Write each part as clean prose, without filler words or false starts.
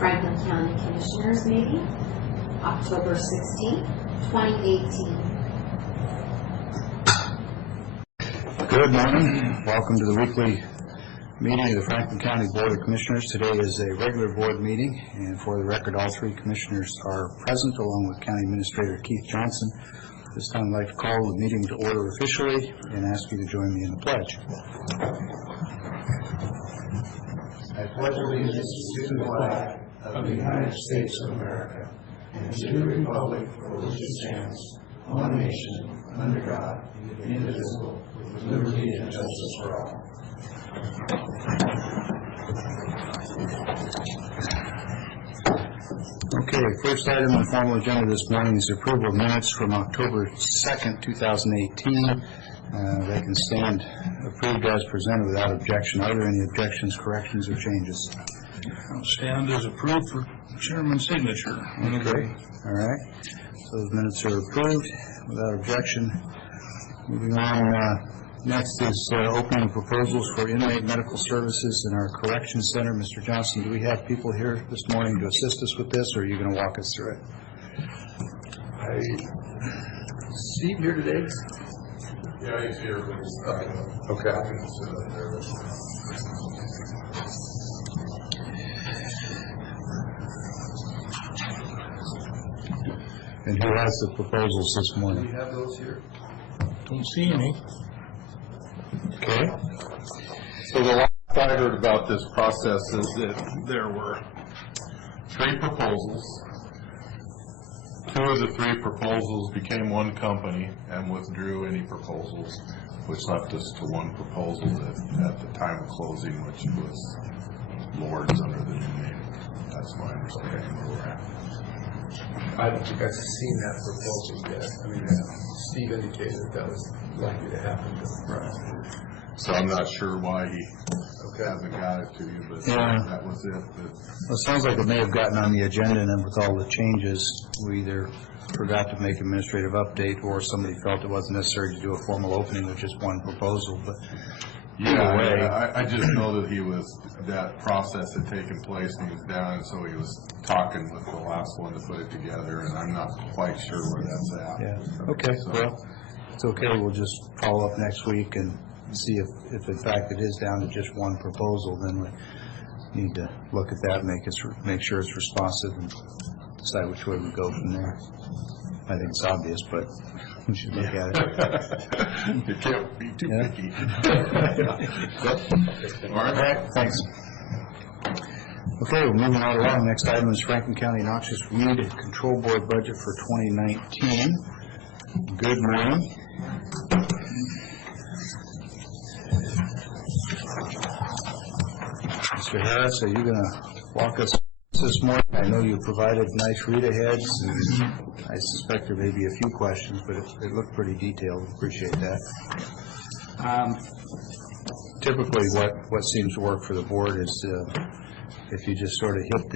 Franklin County Commissioners meeting, October 16th, 2018. Good morning. Welcome to the weekly meeting of the Franklin County Board of Commissioners. Today is a regular board meeting, and for the record, all three commissioners are present, along with County Administrator Keith Johnson. This time I'd like to call the meeting to order officially and ask you to join me in the pledge. I pledge allegiance to the flag of the United States of America and to the republic for which it stands, one nation, under God, indivisible, with liberty and justice for all. Okay, first item on the formal agenda this morning is approval of minutes from October 2nd, 2018. They can stand approved as presented without objection. Are there any objections, corrections, or changes? I'll stand as approved for chairman's signature. Okay. All right. So those minutes are approved without objection. Moving on, next is opening proposals for inmate medical services in our correction center. Mr. Johnson, do we have people here this morning to assist us with this, or are you going to walk us through it? Steve here today? Yeah, he's here, but he's not Okay. And who has the proposals this morning? we have those here. Don't see any. Okay. So the last I heard about this process is that there were 3 proposals. 2 of the 3 proposals became one company and withdrew any proposals, which left us to one proposal that at the time of closing, which was Lord's under the new name. That's my understanding where we're at. I don't think I've seen that proposal yet. I mean, Steve indicated that was likely to happen. Right. So I'm not sure why he hasn't got it to you, but that was it. Well, it sounds like it may have gotten on the agenda, and then with all the changes, we either forgot to make an administrative update, or somebody felt it wasn't necessary to do a formal opening with just one proposal. But either way, I just know that that process had taken place and he was down, and so he was talking with the last one to put it together, and I'm not quite sure where that's at. Yeah. Okay. So, well, it's okay. We'll just follow up next week and see if in fact it is down to just one proposal. Then we need to look at that, make sure it's responsive, and decide which way we go from there. I think it's obvious, but we should look at it. You can't be too picky. All right. Thanks. Okay, we're moving right along. Next item is Franklin County Noxious Weed Control Board budget for 2019. Good morning. Mr. Harris, are you going to walk us this morning? I know you provided nice read-aheads, and I suspect there may be a few questions, but it looked pretty detailed. Appreciate that. Typically, what seems to work for the board is if you just sort of hit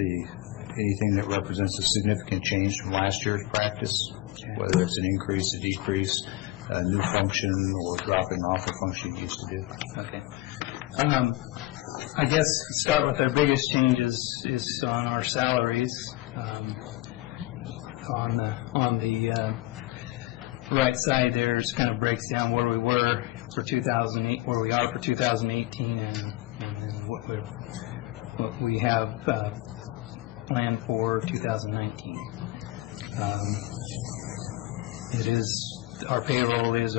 anything that represents a significant change from last year's practice, whether it's an increase, a decrease, a new function, or dropping off a function you used to do. Okay. I guess start with our biggest changes is on our salaries. On the right side, there's kind of breaks down where we were for 2008, where we are for 2018, and then what we have planned for 2019. It is our payroll is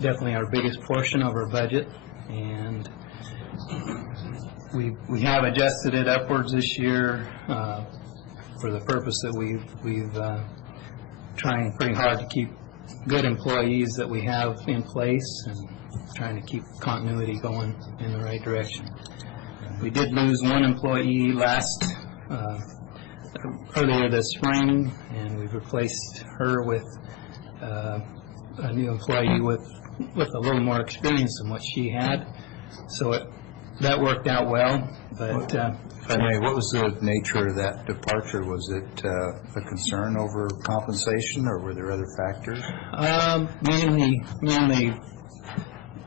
definitely our biggest portion of our budget, and we have adjusted it upwards this year for the purpose that we've trying pretty hard to keep good employees that we have in place and trying to keep continuity going in the right direction. We did lose one employee earlier this spring, and we've replaced her with a new employee with a little more experience than what she had. So that worked out well, but If I may, what was the nature of that departure? Was it a concern over compensation, or were there other factors? Mainly,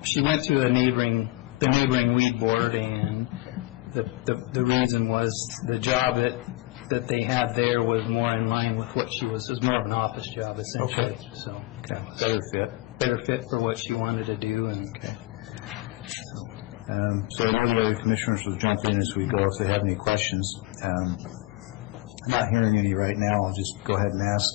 she went to the neighboring weed board, and the reason was the job that they had there was more in line with what she was, it was more of an office job essentially. Okay. So Better fit. better fit for what she wanted to do. And Okay. So I know the other commissioners will jump in as we go if they have any questions. I'm not hearing any right now. I'll just go ahead and ask.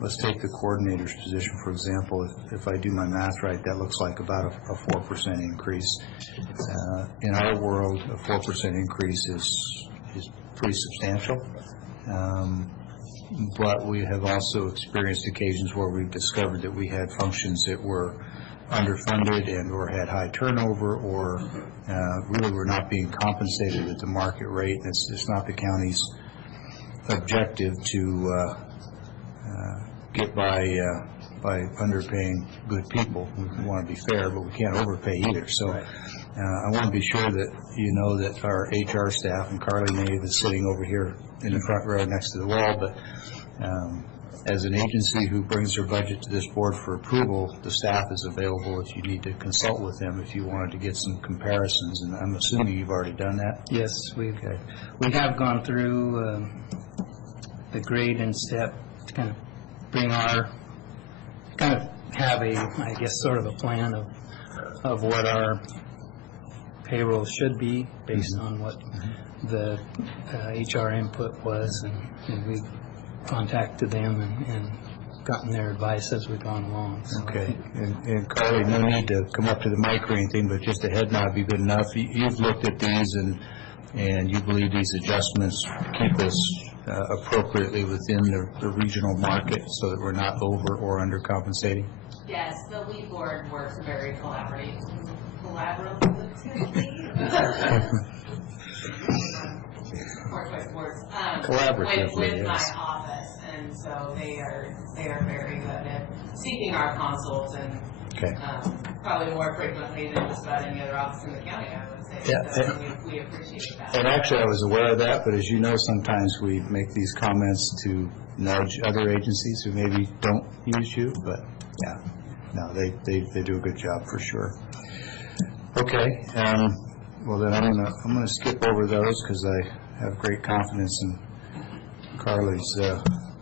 Let's take the coordinator's position, for example. If I do my math right, that looks like about a 4% increase. In our world, a 4% increase is pretty substantial. But we have also experienced occasions where we've discovered that we had functions that were underfunded and or had high turnover or really were not being compensated at the market rate. It's not the county's objective to get by underpaying good people. We want to be fair, but we can't overpay either. So I want to be sure that you know that our HR staff, and Carly Nave is sitting over here in the front row next to the wall, but as an agency who brings their budget to this board for approval, the staff is available if you need to consult with them if you wanted to get some comparisons, and I'm assuming you've already done that? yes, we have gone through the grade and step to kind of bring our, kind of have a, I guess, sort of a plan of what our payroll should be based on what the HR input was, and we contacted them and gotten their advice as we've gone along. So Okay. And Carly, no need to come up to the mic or anything, but just a head nod would be good enough. You've looked at these and you believe these adjustments keep us appropriately within the regional market so that we're not over or under compensating? Yes, the lead board works very collaboratively with yes. my office, and so they are very good at seeking our consults and Okay. probably more frequently than just about any other office in the county, I would say. Yeah, So we appreciate that. And actually, I was aware of that, but as you know, sometimes we make these comments to nudge other agencies who maybe don't use you, but yeah, no, they do a good job for sure. Okay, well then I'm gonna skip over those because I have great confidence in Carly's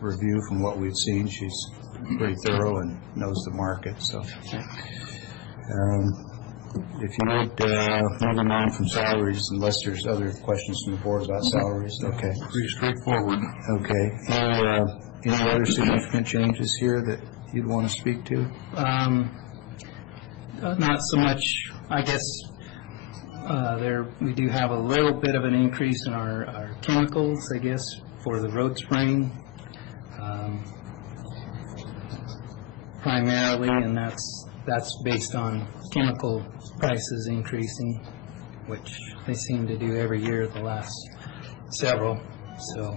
review from what we've seen. She's pretty thorough and knows the market, so. If you would, moving on from salaries, unless there's other questions from the board about salaries, okay. Pretty straightforward. Okay. Any other significant changes here that you'd want to speak to? not so much, I guess, we do have a little bit of an increase in our chemicals, I guess, for the road spraying, primarily, and that's based on chemical prices increasing, which they seem to do every year the last several. So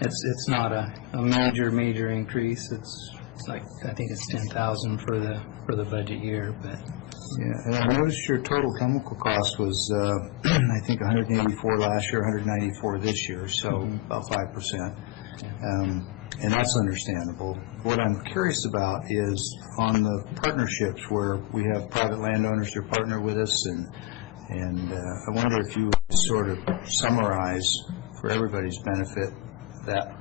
it's not a major increase. It's like, I think it's 10,000 for the budget year, but. Yeah, and I noticed your total chemical cost was, I think 184 last year, 194 this year, so about 5%. And that's understandable. What I'm curious about is on the partnerships where we have private landowners who partner with us, and I wonder if you would sort of summarize for everybody's benefit that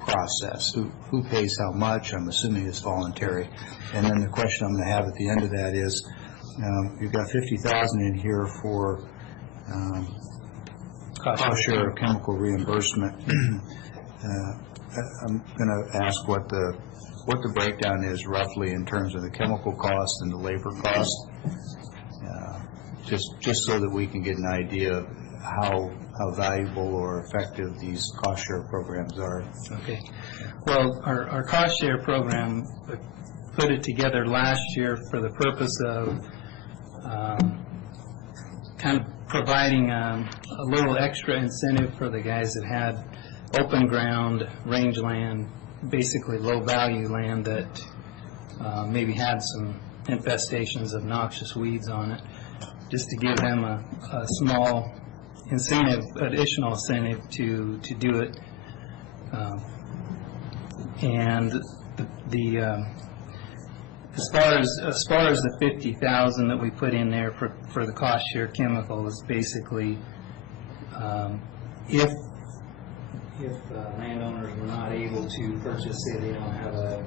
process. Who pays how much? I'm assuming it's voluntary. And then the question I'm going to have at the end of that is, you've got 50,000 in here for cost share of chemical reimbursement. I'm going to ask what the breakdown is roughly in terms of the chemical cost and the labor cost, just so that we can get an idea of how valuable or effective these cost share programs are. Okay. Well, our cost share program, put it together last year for the purpose of kind of providing a little extra incentive for the guys that had open ground, range land, basically low-value land that maybe had some infestations of noxious weeds on it, just to give them a small incentive, additional incentive to do it. And as far as the 50,000 that we put in there for the cost share chemical is basically If landowners were not able to purchase, say they don't have a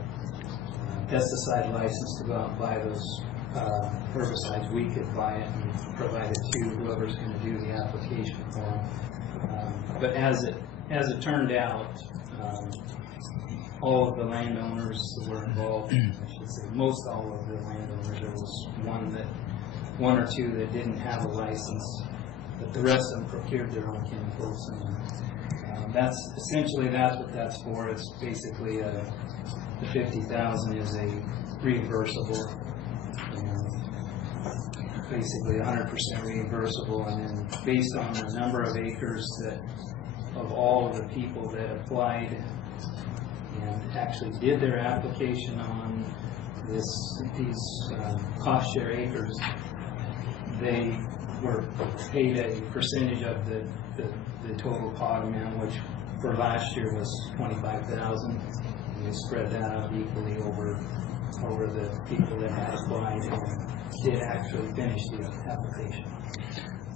pesticide license to go out and buy those herbicides, we could buy it and provide it to whoever's going to do the application for them. But as it turned out, all of the landowners that were involved, I should say most all of the landowners, there was one or two that didn't have a license, but the rest of them procured their own chemicals. And that's essentially what that's for. It's basically the 50,000 is a reimbursable, basically 100% reimbursable, and then based on the number of acres that of all of the people that applied and actually did their application on these cost share acres, they were paid a percentage of the total pot amount, which for last year was 25,000. And they spread that out equally over the people that had applied and did actually finish the application.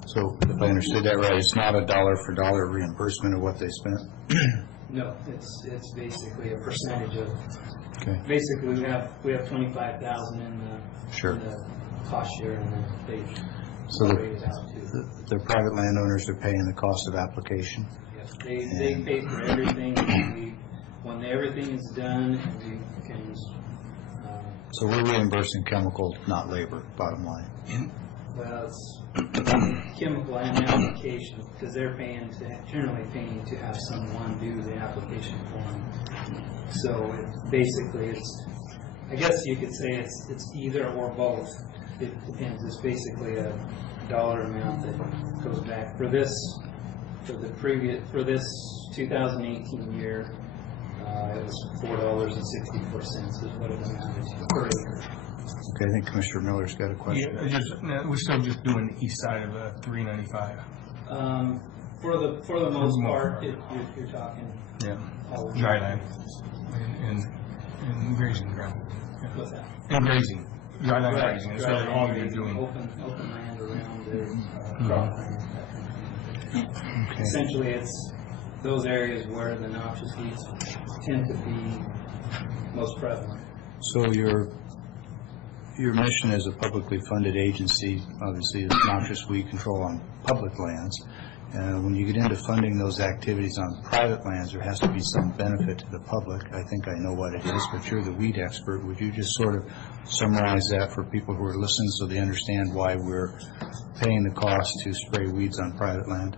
So if I understood that right, it's not a dollar for dollar reimbursement of what they spent? No, it's basically a percentage of. Okay. Basically, we have 25,000 in the Sure. in the cost share, and then they So rate it out too. the private landowners are paying the cost of application? Yes, they pay for everything. When everything is done, we can. So we're reimbursing chemical, not labor, bottom line. Well, it's chemical and application, because they're generally paying to have someone do the application for them. So basically, I guess you could say it's either or both. It depends. It's basically a dollar amount that goes back for this 2018 year. It was $4.64 is what it amounted to per acre. Okay, I think Commissioner Miller's got a question. Yeah, we're still just doing the east side of 395. For the most part, you're talking. Yeah. all Dry land and grazing ground. What's that? And grazing, dry land Right, grazing, that's right, really all you're grazing, doing. Open land around there, crop land, that kind of thing. Okay. Essentially, it's those areas where the noxious weeds tend to be most prevalent. So your mission as a publicly funded agency, obviously, is noxious weed control on public lands. When you get into funding those activities on private lands, there has to be some benefit to the public. I think I know what it is, but you're the weed expert. Would you just sort of summarize that for people who are listening so they understand why we're paying the cost to spray weeds on private land?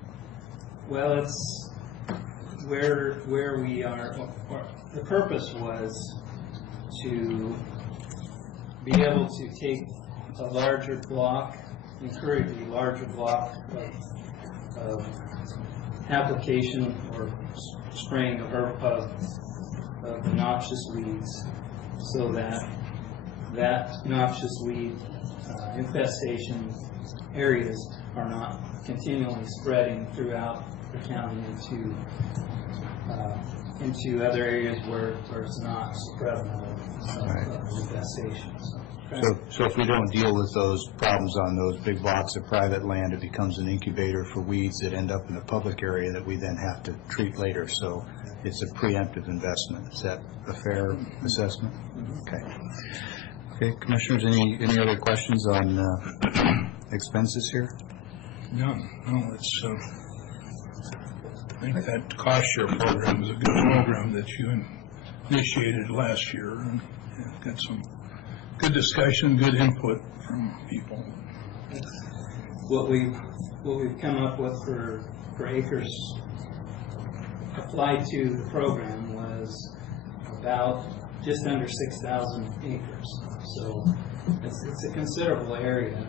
Well, it's where we are. The purpose was to be able to take a larger block, encourage a larger block of application or spraying of the noxious weeds, so that noxious weed infestation areas are not continually spreading throughout the county into other areas where it's not so prevalent of infestation. So if we don't deal with those problems on those big blocks of private land, it becomes an incubator for weeds that end up in the public area that we then have to treat later. So it's a preemptive investment. Is that a fair assessment? Okay. Okay, Commissioners, any other questions on expenses here? No, it's, I think that cost share program is a good program that you initiated last year, and got some good discussion, good input from people. What we've come up with for acres applied to the program was about just under 6,000 acres. So it's a considerable area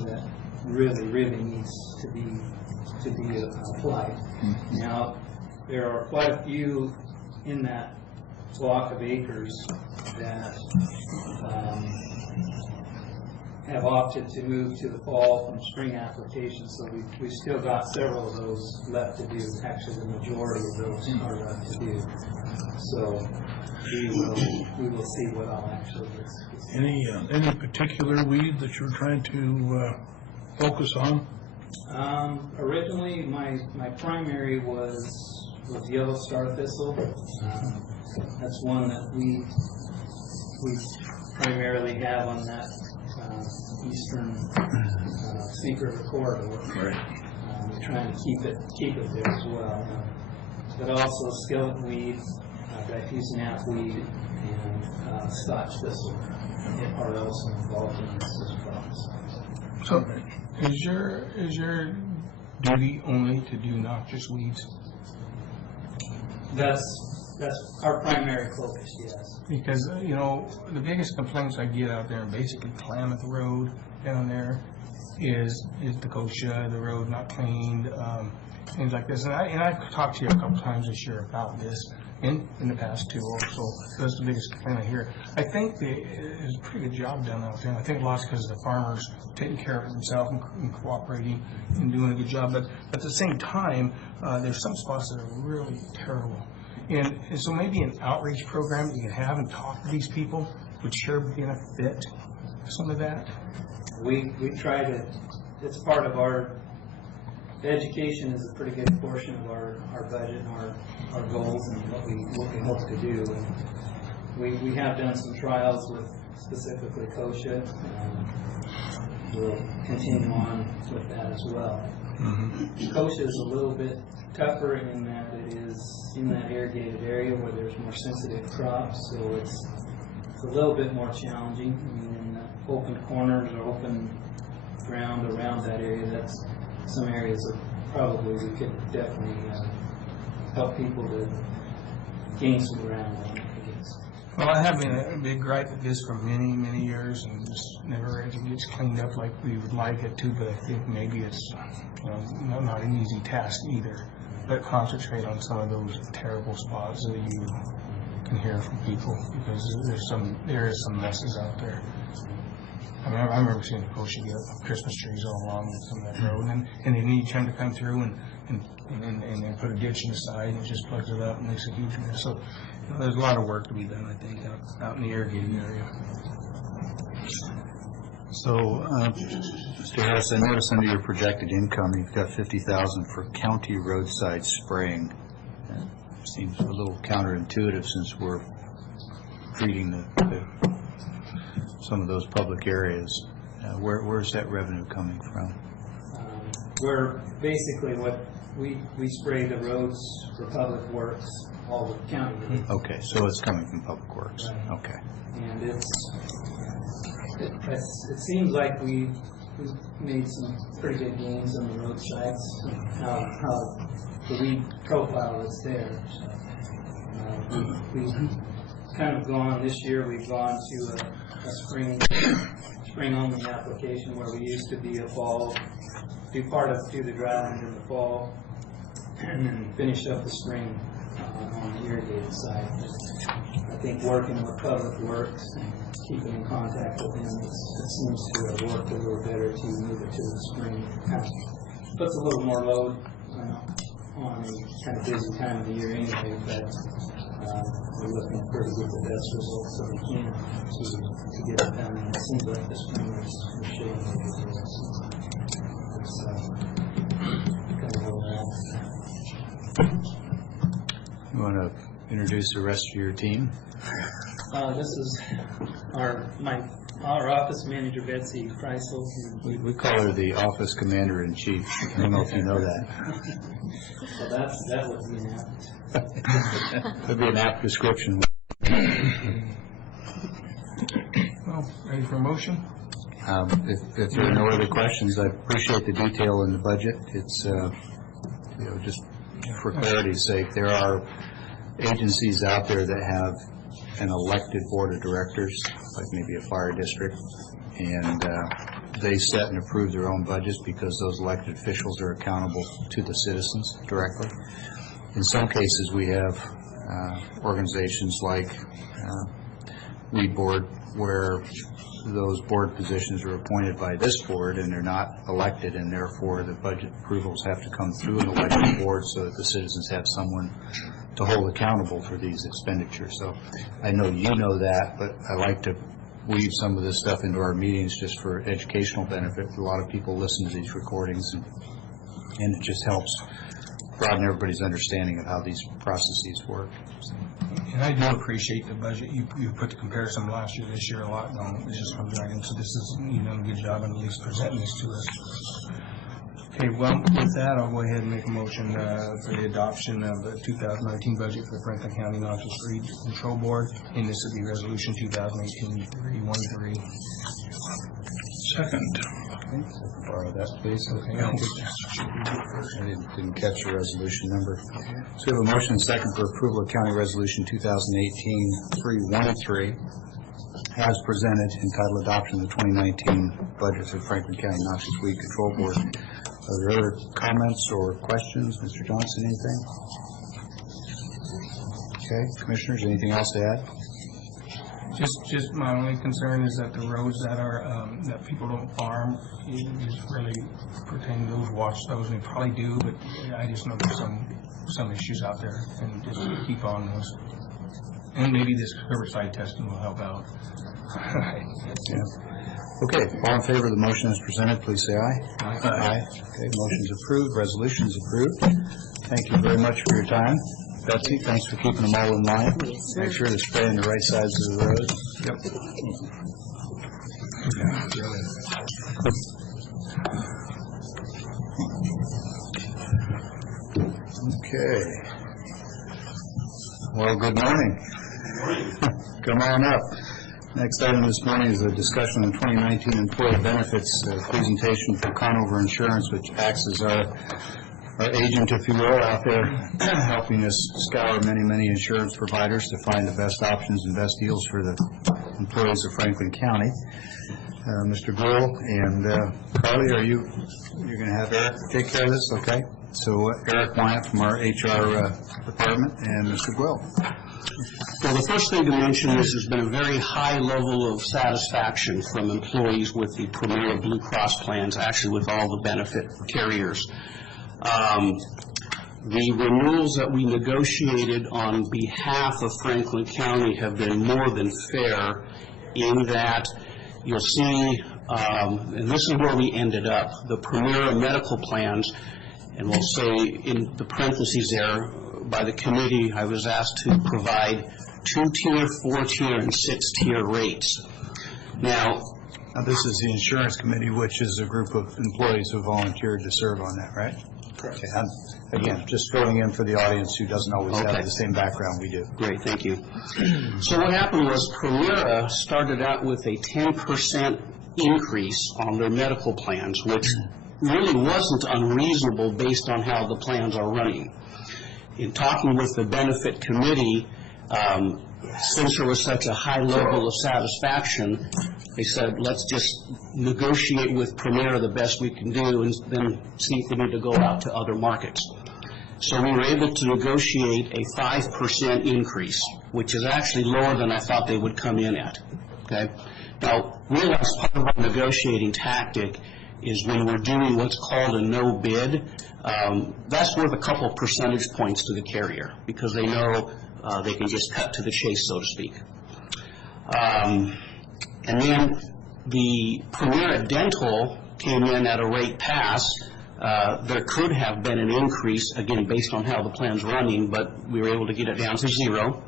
that really needs to be applied. Now, there are quite a few in that block of acres that have opted to move to the fall from spring applications, so we've still got several of those left to do. Actually, the majority of those are left to do. So we will see what I'll actually do. Any particular weed that you're trying to focus on? Originally, my primary was yellow star thistle. That's one that we primarily have on that eastern secret corridor. Right. We're trying to keep it there as well. But also skeleton weed, diffuse knapweed, and Scotch thistle are also involved in this crops. So, is your duty only to do noxious weeds? That's our primary focus, yes. Because, you know, the biggest complaints I get out there, basically Klamath Road down there, is the kochia, the road not cleaned, things like this. And I've talked to you a couple times this year about this, in the past too also. That's the biggest complaint I hear. I think there's a pretty good job done out there. I think a lot's because of the farmers taking care of themselves and cooperating and doing a good job. But at the same time, there's some spots that are really terrible. And so maybe an outreach program that you can have and talk to these people would sure benefit some of that. We try to, it's part of our, education is a pretty good portion of our budget and our goals and what we hope to do. And we have done some trials with specifically kochia, and we'll continue on with that as well. Kochia is a little bit tougher in that it is in that irrigated area where there's more sensitive crops, so it's a little bit more challenging. I mean, in the open corners or open ground around that area, that's some areas that probably we could definitely help people to gain some ground on, I guess. Well, I have been a big gripe at this for many, many years, and just never gets cleaned up like we would like it to, but I think maybe it's not an easy task either. But concentrate on some of those terrible spots that you can hear from people, because there is some messes out there. I mean, I remember seeing the kochia get Christmas trees all along some of that road, and they need time to come through and put a ditch in the side, and it just plugs it up and makes a huge mess. So there's a lot of work to be done, I think, out in the irrigated area. So, Mr. Harris, I noticed under your projected income, you've got $50,000 for county roadside spraying. That seems a little counterintuitive since we're treating some of those public areas. Where's that revenue coming from? We're basically we spray the roads for public works, all the county roads. Okay, so it's coming from public works. Right. Okay. And it seems like we've made some pretty good gains on the roadsides, how the weed profile is there. So, we've kind of gone, this year we've gone to a spring only application where we used to be a fall, do the dryland in the fall, and then finish up the spring on the irrigated side. I think working with Public Works and keeping in contact with them, it seems to have worked a little better to move it to the spring. Kind of puts a little more load on a kind of busy time of the year anyway, but we're looking for to get the best results that we can to get it done. And it seems like the spring is showing the results. Kind of where we're at. You want to introduce the rest of your team? This is our office manager, Betsy Kreisel. We call her the office commander-in-chief. I don't know if you know that. So that would be an apt. That'd be an apt description. Well, ready for a motion? If there are no other questions, I appreciate the detail in the budget. It's, just for clarity's sake, there are agencies out there that have an elected board of directors, like maybe a fire district, and they set and approve their own budgets because those elected officials are accountable to the citizens directly. In some cases, we have organizations like Weed Board, where those board positions are appointed by this board and they're not elected, and therefore the budget approvals have to come through an elected board so that the citizens have someone to hold accountable for these expenditures. So I know you know that, but I like to weave some of this stuff into our meetings just for educational benefit. A lot of people listen to these recordings, and it just helps broaden everybody's understanding of how these processes work. And I do appreciate the budget. You put the comparison last year, this year a lot, it just comes right in. So this is, you've done a good job in at least presenting this to us. Okay, well, with that, I'll go ahead and make a motion for the adoption of the 2019 budget for the Franklin County Noxious Weed Control Board, and this would be Resolution 2018-313. Second. Borrow that, please. Okay, I didn't catch the resolution number. So we have a motion and second for approval of County Resolution 2018-313 as presented, entitled Adoption of the 2019 Budget for Franklin County Noxious Weed Control Board. Are there other comments or questions? Mr. Johnson, anything? Okay, Commissioners, anything else to add? Just my only concern is that the roads that are, that people don't farm, you just really pertain to those, watch those, and they probably do, but I just know there's some issues out there, and just keep on those. And maybe this herbicide testing will help out. Yeah. Okay, all in favor of the motion as presented, please say aye. Aye. Okay, motion's approved, resolution's approved. Thank you very much for your time. Betsy, thanks for keeping them all in line. Make sure to spray on the right sides of the road. Yep. Okay. Well, good morning. Come on up. Next item this morning is a discussion on the 2019 employee benefits presentation for Conover Insurance, which acts as our agent, if you will, out there helping us scour many insurance providers to find the best options and best deals for the employees of Franklin County. Mr. Gould and Carly, you're going to have Eric take care of this? Okay. So Eric Wyatt from our HR department and Mr. Gould. Well, the first thing to mention is there's been a very high level of satisfaction from employees with the Premier Blue Cross plans, actually with all the benefit carriers. The renewals that we negotiated on behalf of Franklin County have been more than fair in that you'll see, and this is where we ended up, the Premier medical plans, and we'll say in the parentheses there, by the committee, I was asked to provide 2-tier, 4-tier, and 6-tier rates. Now, this is the insurance committee, which is a group of employees who volunteered to serve on that, right? Correct. Okay, again, just filling in for the audience who doesn't always have the same background we do. Great, thank you. So what happened was Premier started out with a 10% increase on their medical plans, which really wasn't unreasonable based on how the plans are running. In talking with the benefit committee, since there was such a high level of satisfaction, they said, let's just negotiate with Premier the best we can do and then see if we need to go out to other markets. So we were able to negotiate a 5% increase, which is actually lower than I thought they would come in at. Okay? Now, realize part of our negotiating tactic is when we're doing what's called a no bid, that's worth a couple percentage points to the carrier because they know they can just cut to the chase, so to speak. And then the Premier Dental came in at a rate pass. There could have been an increase, again, based on how the plan's running, but we were able to get it down to 0.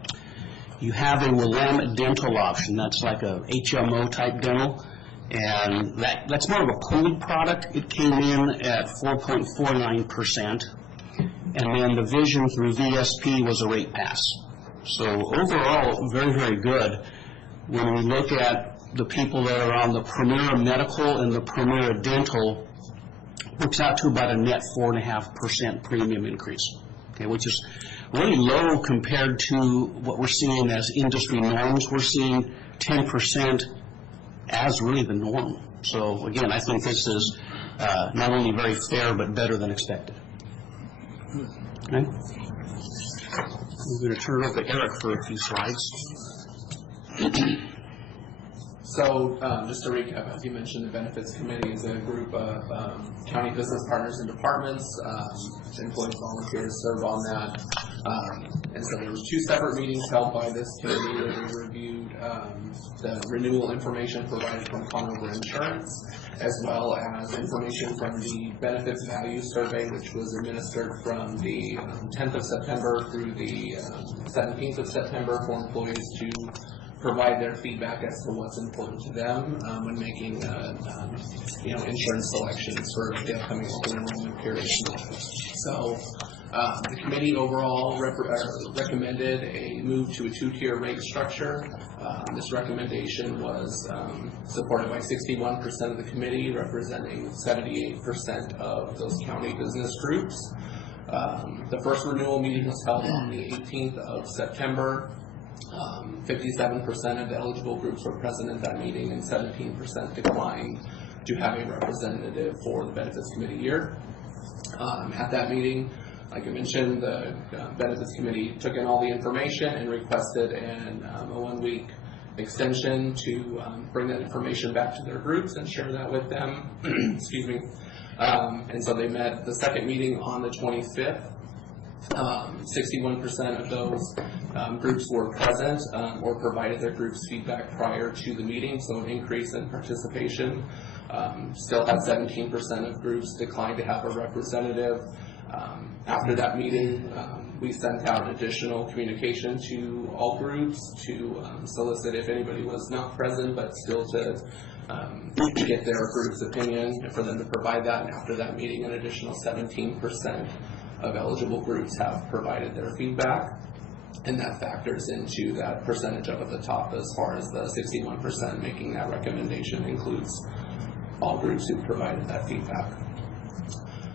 You have a Willamette dental option. That's like a HMO type dental. And that's more of a pooled product. It came in at 4.49%. And then the vision through VSP was a rate pass. So overall, very good. When we look at the people that are on the Premier Medical and the Premier Dental, works out to about a net 4.5% premium increase, okay, which is really low compared to what we're seeing as industry norms. We're seeing 10% as really the norm. So again, I think this is not only very fair, but better than expected. Okay. I'm going to turn it over to Eric for a few slides. So just to recap, as you mentioned, the Benefits Committee is a group of county business partners and departments. Employees volunteer to serve on that. And so there was 2 separate meetings held by this committee where we reviewed the renewal information provided from Conover Insurance, as well as information from the Benefits Value Survey, which was administered from the 10th of September through the 17th of September for employees to provide their feedback as to what's important to them when making insurance selections for the upcoming open enrollment period. So the committee overall recommended a move to a 2-tier rate structure. This recommendation was supported by 61% of the committee, representing 78% of those county business groups. The first renewal meeting was held on the 18th of September. 57% of the eligible groups were present at that meeting, and 17% declined to have a representative for the Benefits Committee year. At that meeting, like I mentioned, the Benefits Committee took in all the information and requested a 1-week extension to bring that information back to their groups and share that with them. Excuse me. And so they met the second meeting on the 25th. 61% of those groups were present or provided their group's feedback prior to the meeting, so an increase in participation. Still had 17% of groups declined to have a representative. After that meeting, we sent out additional communication to all groups to solicit if anybody was not present, but still to get their group's opinion and for them to provide that. And after that meeting, an additional 17% of eligible groups have provided their feedback, and that factors into that percentage up at the top as far as the 61% making that recommendation includes all groups who provided that feedback.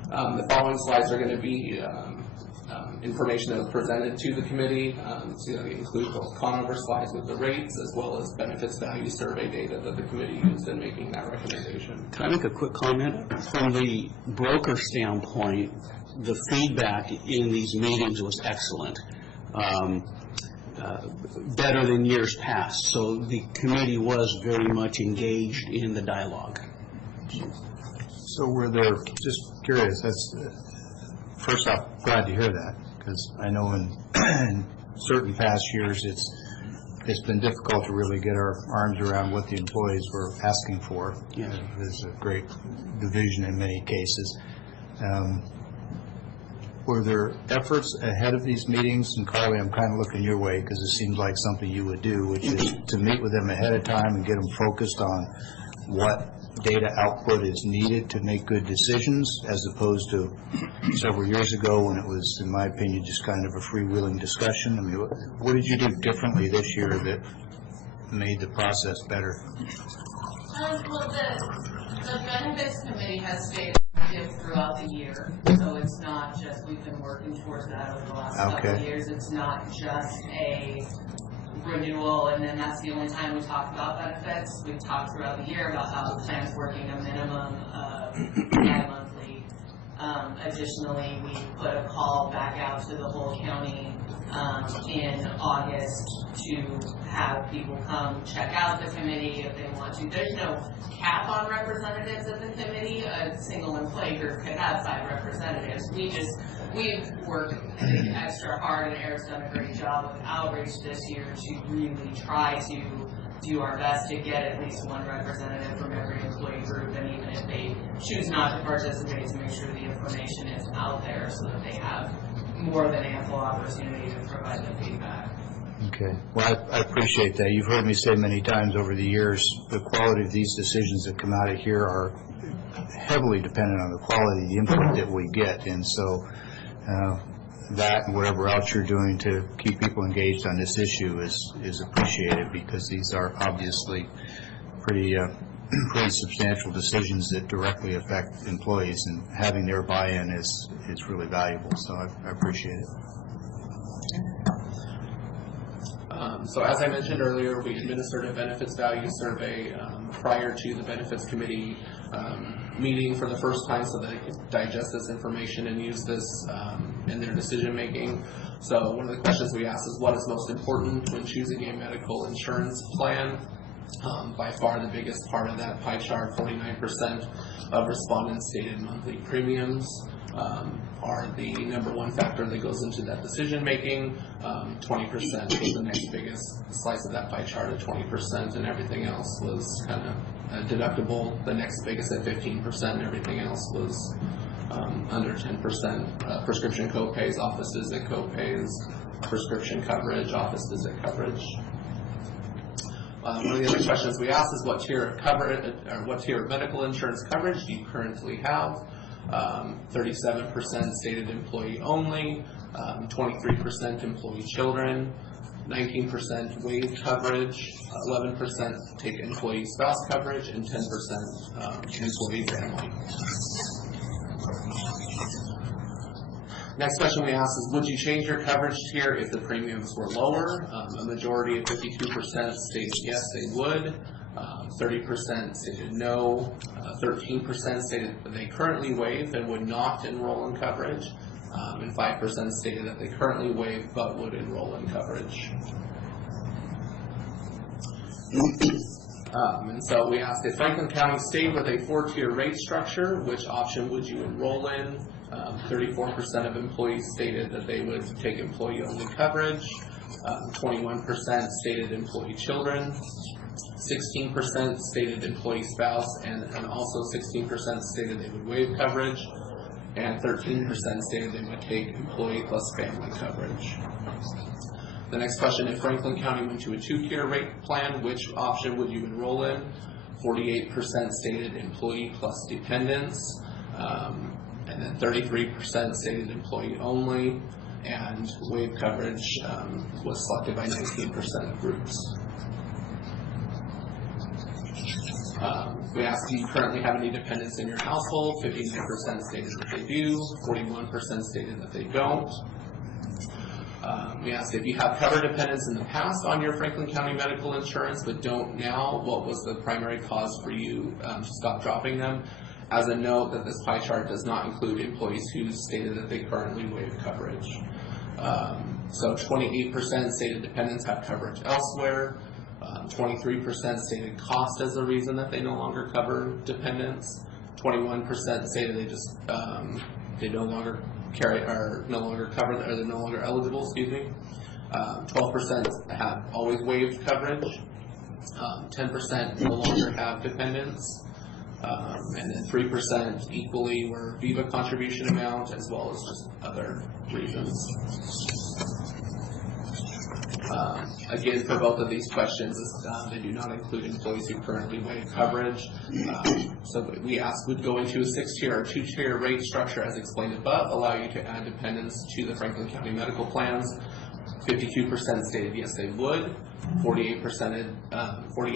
The following slides are going to be information that was presented to the committee. So they include both Conover slides with the rates as well as benefits value survey data that the committee used in making that recommendation. Can I make a quick comment? From the broker standpoint, the feedback in these meetings was excellent, better than years past. So the committee was very much engaged in the dialogue. So were there, just curious, that's, first off, glad to hear that, because I know in certain past years it's been difficult to really get our arms around what the employees were asking for. Yeah. There's a great division in many cases. Were there efforts ahead of these meetings? And Carly, I'm kind of looking your way because it seems like something you would do, which is to meet with them ahead of time and get them focused on what data output is needed to make good decisions, as opposed to several years ago when it was, in my opinion, just kind of a freewheeling discussion. I mean, what did you do differently this year that made the process better? Well, the Benefits Committee has stayed active throughout the year, so it's not just, we've been working towards that over the last couple of years. It's not just a renewal and then that's the only time we talk about benefits. We've talked throughout the year about how the plan's working a minimum of bi-monthly. Additionally, we put a call back out to the whole county in August to have people come check out the committee if they want to. There's no cap on representatives at the committee. A single employee group could have 5 representatives. We've worked extra hard, and Eric's done a great job of outreach this year to really try to do our best to get at least 1 representative from every employee group, and even if they choose not to participate, to make sure the information is out there so that they have more than ample opportunity to provide the feedback. Okay. Well, I appreciate that. You've heard me say many times over the years, the quality of these decisions that come out of here are heavily dependent on the quality of the input that we get. And so that and whatever else you're doing to keep people engaged on this issue is appreciated, because these are obviously pretty substantial decisions that directly affect employees, and having their buy-in is really valuable. So I appreciate it. So as I mentioned earlier, we administered a benefits value survey prior to the Benefits Committee meeting for the first time so that they could digest this information and use this in their decision making. So one of the questions we asked is, what is most important when choosing a medical insurance plan? By far the biggest part of that pie chart, 49% of respondents stated monthly premiums are the number one factor that goes into that decision making. 20% was the next biggest slice of that pie chart at 20%, and everything else was kind of deductible. The next biggest at 15%, and everything else was under 10%. Prescription copays, office visit copays, prescription coverage, office visit coverage. One of the other questions we asked is what tier of coverage, or what tier of medical insurance coverage do you currently have? 37% stated employee only, 23% employee children, 19% waived coverage, 11% take employee spouse coverage, and 10% employee family. Next question we asked is, would you change your coverage tier if the premiums were lower? A majority of 52% stated yes, they would. 30% stated no. 13% stated that they currently waive and would not enroll in coverage. And 5% stated that they currently waive but would enroll in coverage. And so we asked, if Franklin County stayed with a 4-tier rate structure, which option would you enroll in? 34% of employees stated that they would take employee-only coverage. 21% stated employee children. 16% stated employee spouse, and also 16% stated they would waive coverage. And 13% stated they would take employee plus family coverage. The next question, if Franklin County went to a 2-tier rate plan, which option would you enroll in? 48% stated employee plus dependents, and then 33% stated employee only, and waive coverage was selected by 19% of groups. We asked, do you currently have any dependents in your household? 59% stated that they do, 41% stated that they don't. We asked, if you have covered dependents in the past on your Franklin County medical insurance but don't now, what was the primary cause for you to stop dropping them? As a note, that this pie chart does not include employees who stated that they currently waive coverage. So 28% stated dependents have coverage elsewhere. 23% stated cost as the reason that they no longer cover dependents. 21% stated they just they no longer carry or no longer cover, or they're no longer eligible. 12% have always waived coverage. 10% no longer have dependents. And then 3% equally were VIVA contribution amount, as well as just other reasons. Again, for both of these questions, they do not include employees who currently waive coverage. So we asked, would going to a 6-tier or 2-tier rate structure as explained above allow you to add dependents to the Franklin County medical plans? 52% stated yes, they would. 48%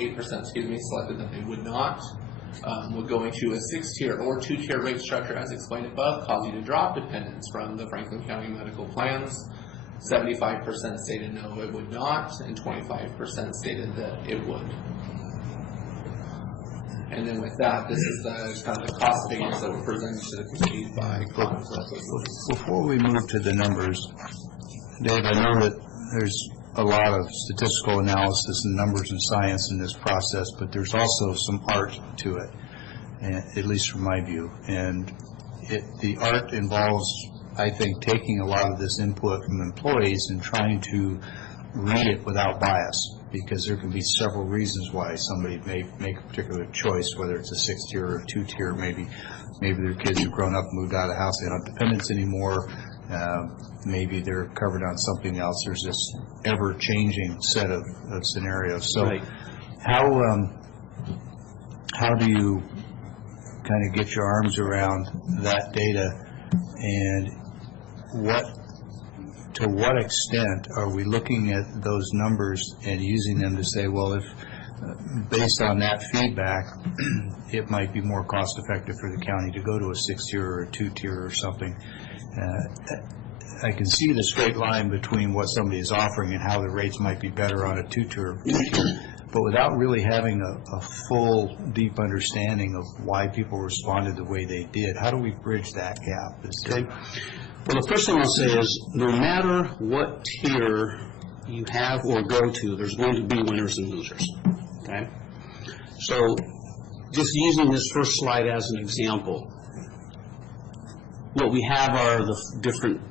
selected that they would not. Would going to a 6-tier or 2-tier rate structure as explained above cause you to drop dependents from the Franklin County medical plans? 75% stated no, it would not, and 25% stated that it would. And then with that, this is the kind of the cost figures that were presented to the committee by Congress. Before we move to the numbers, Dave, I know that there's a lot of statistical analysis and numbers and science in this process, but there's also some art to it, at least from my view. And the art involves, I think, taking a lot of this input from employees and trying to read it without bias, because there can be several reasons why somebody may make a particular choice, whether it's a 6-tier or a 2-tier. Maybe their kids have grown up and moved out of the house, they don't have dependents anymore. Maybe they're covered on something else. There's this ever-changing set of scenarios. So right. How do you kind of get your arms around that data, and to what extent are we looking at those numbers and using them to say, well, if based on that feedback, it might be more cost effective for the county to go to a 6-tier or a 2-tier or something? I can see the straight line between what somebody is offering and how the rates might be better on a 2-tier, but without really having a full, deep understanding of why people responded the way they did. How do we bridge that gap? Okay. Well, the first thing I'll say is, no matter what tier you have or go to, there's going to be winners and losers. Okay? So just using this first slide as an example, what we have are the different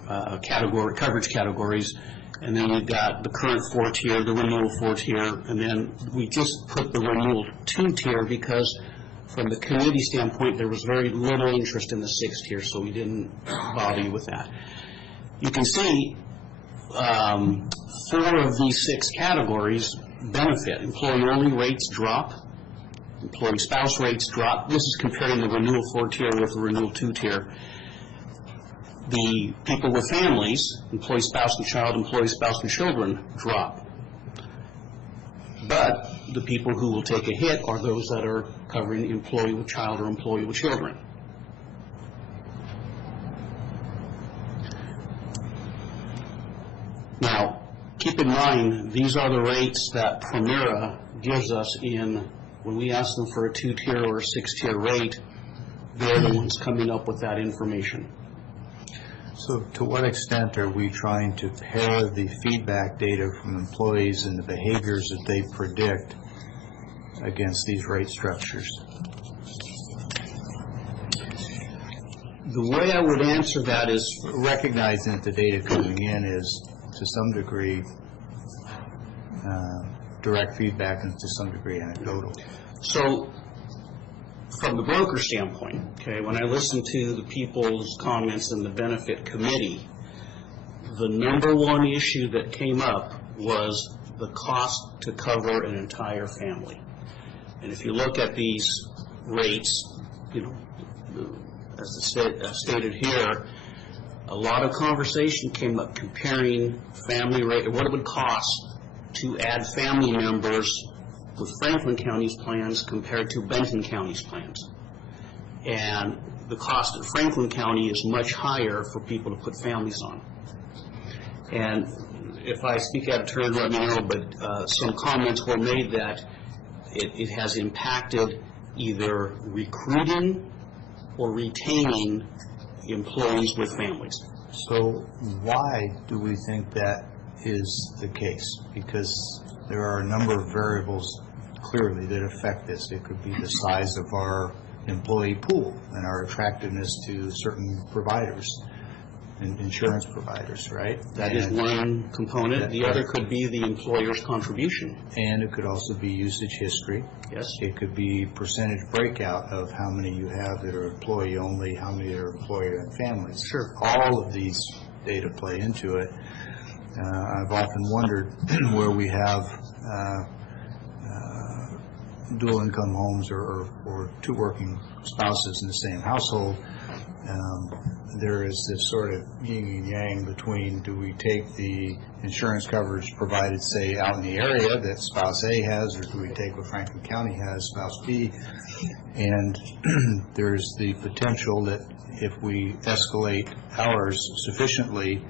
coverage categories, and then we've got the current 4-tier, the renewal 4-tier, and then we just put the renewal 2-tier because from the committee standpoint, there was very little interest in the 6th tier, so we didn't bother you with that. You can see 4 of these 6 categories benefit. Employee-only rates drop. Employee spouse rates drop. This is comparing the renewal 4-tier with the renewal 2-tier. The people with families, employee, spouse, and child, employee, spouse, and children drop. But the people who will take a hit are those that are covering employee with child or employee with children. Now, keep in mind, these are the rates that Primera gives us when we ask them for a 2-tier or a 6-tier rate, they're the ones coming up with that information. So to what extent are we trying to pair the feedback data from employees and the behaviors that they predict against these rate structures? The way I would answer that is recognizing that the data coming in is to some degree direct feedback and to some degree anecdotal. So from the broker standpoint, okay, when I listened to the people's comments in the benefit committee, the number one issue that came up was the cost to cover an entire family. And if you look at these rates, you know, as stated here, a lot of conversation came up comparing family rate, what it would cost to add family members with Franklin County's plans compared to Benton County's plans. And the cost of Franklin County is much higher for people to put families on. And if I speak out of turn, let me know, but some comments were made that it has impacted either recruiting or retaining employees with families. So why do we think that is the case? Because there are a number of variables clearly that affect this. It could be the size of our employee pool and our attractiveness to certain providers and insurance providers, right? That is one component. The other could be the employer's contribution. And it could also be usage history. Yes. It could be percentage breakout of how many you have that are employee only, how many are employer and families. Sure. All of these data play into it. I've often wondered where we have dual income homes or two working spouses in the same household, there is this sort of yin and yang between, do we take the insurance coverage provided, say, out in the area that spouse A has, or do we take what Franklin County has, spouse B? And there's the potential that if we escalate ours sufficiently,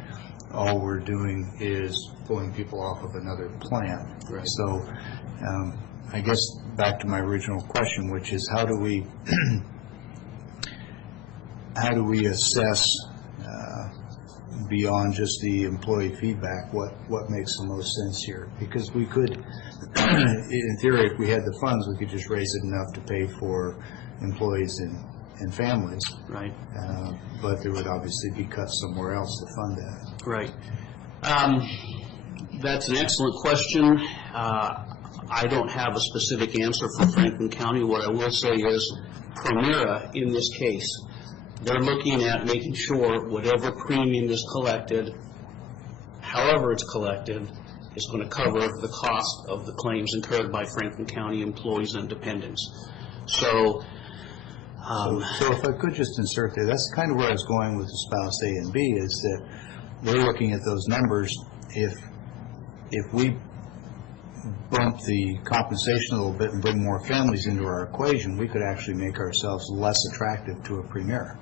all we're doing is pulling people off of another plan. Right. So I guess back to my original question, which is how do we assess beyond just the employee feedback what makes the most sense here? Because we could, in theory, if we had the funds, we could just raise it enough to pay for employees and families. Right. But there would obviously be cuts somewhere else to fund that. Right. That's an excellent question. I don't have a specific answer for Franklin County. What I will say is Primera, in this case, they're looking at making sure whatever premium is collected, however it's collected, is going to cover the cost of the claims incurred by Franklin County employees and dependents. So if I could just insert there, that's kind of where I was going with the spouse A and B, is that we're looking at those numbers. If we bump the compensation a little bit and bring more families into our equation, we could actually make ourselves less attractive to a Primera.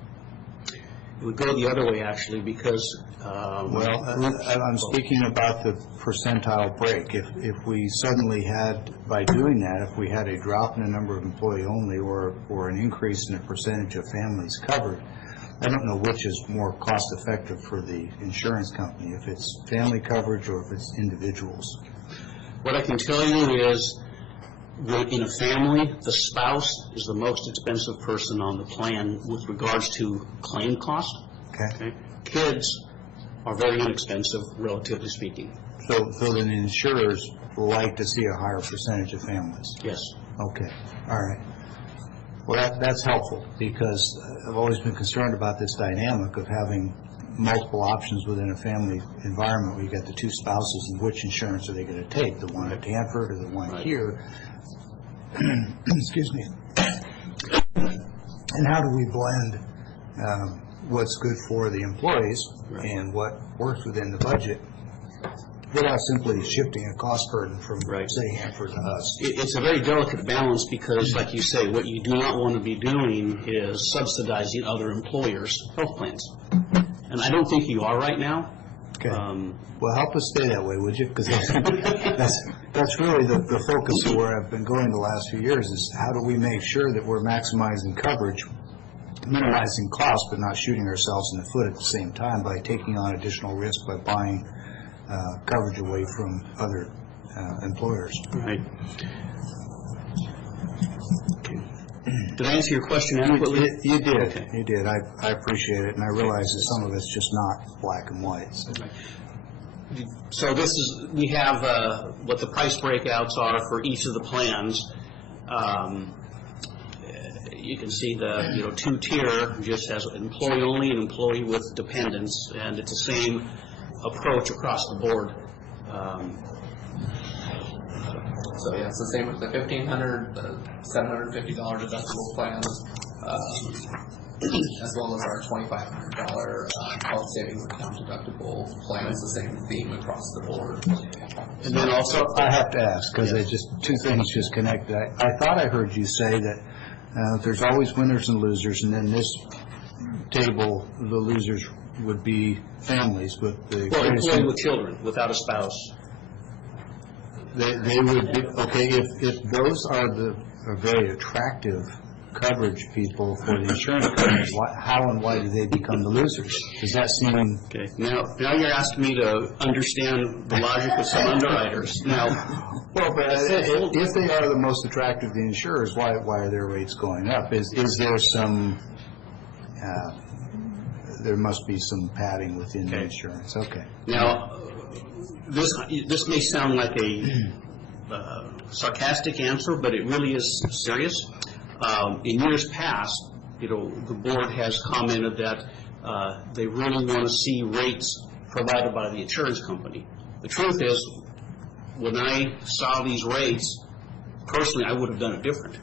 it would go the other way, actually, because I'm speaking about the percentile break. If we suddenly had, by doing that, if we had a drop in the number of employee only or an increase in the percentage of families covered, I don't know which is more cost effective for the insurance company, if it's family coverage or if it's individuals. What I can tell you is In a family, the spouse is the most expensive person on the plan with regards to claim cost. Okay. Kids are very inexpensive, relatively speaking. So the insurers like to see a higher percentage of families? Yes. Okay, all right. Well, that's helpful, because I've always been concerned about this dynamic of having multiple options within a family environment where you got the two spouses, and which insurance are they going to take, the one at Hanford or the one here? Excuse me. And how do we blend what's good for the employees and what works within the budget without simply shifting a cost burden from, say, Hanford to us? It's a very delicate balance because, like you say, what you do not want to be doing is subsidizing other employers' health plans. And I don't think you are right now. Okay. Well, help us stay that way, would you? Because that's really the focus of where I've been going the last few years, is how do we make sure that we're maximizing coverage, minimizing costs, but not shooting ourselves in the foot at the same time by taking on additional risk by buying coverage away from other employers. Right. Did I answer your question adequately? You did. Okay. You did. I appreciate it, and I realize that some of it's just not black and white. So we have what the price breakouts are for each of the plans. You can see the two-tier just has employee only and employee with dependents, and it's the same approach across the board. So yeah, it's the same with the $1,500, the $750 deductible plans, as well as our $2,500 health savings account deductible plan. It's the same theme across the board. And then also, I have to ask, because just two things just connected. I thought I heard you say that there's always winners and losers, and then this table, the losers would be families with the employee with children, without a spouse. They would be, okay, if those are very attractive coverage people for the insurance companies, how and why do they become the losers? Does that seem... Okay, now you're asking me to understand the logic of some underwriters. Now, well, but if they are the most attractive to the insurers, why are their rates going up? Is there some... there must be some padding within the insurance. Okay. Now, this may sound like a sarcastic answer, but it really is serious. In years past, the board has commented that they really want to see rates provided by the insurance company. The truth is, when I saw these rates, personally, I would have done it different.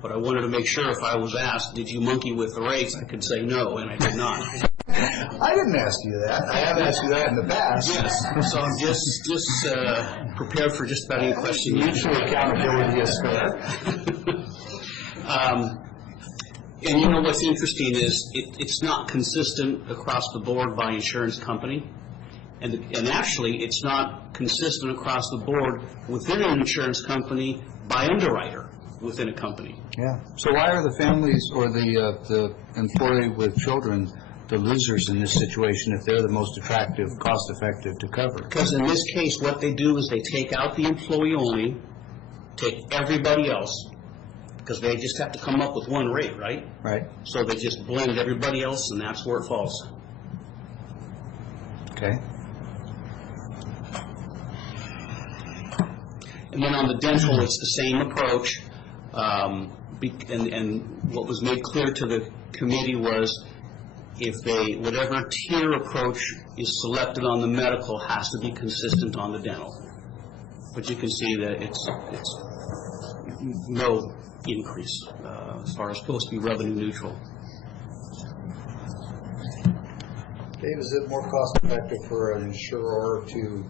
But I wanted to make sure if I was asked, did you monkey with the rates, I could say no, and I did not. I didn't ask you that. I have asked you that in the past. Yes. So I'm just prepared for just about any question. Mutual accountability is fair. And what's interesting is it's not consistent across the board by insurance company. And actually, it's not consistent across the board within an insurance company by underwriter within a company. Yeah. So why are the families or the employee with children the losers in this situation if they're the most attractive, cost-effective to cover? Because in this case, what they do is they take out the employee only, take everybody else, because they just have to come up with one rate, right? Right. So they just blend everybody else, and that's where it falls. Okay. And then on the dental, it's the same approach. And what was made clear to the committee was whatever tier approach is selected on the medical has to be consistent on the dental. But you can see that it's no increase as far as supposed to be revenue neutral. Dave, is it more cost-effective for an insurer to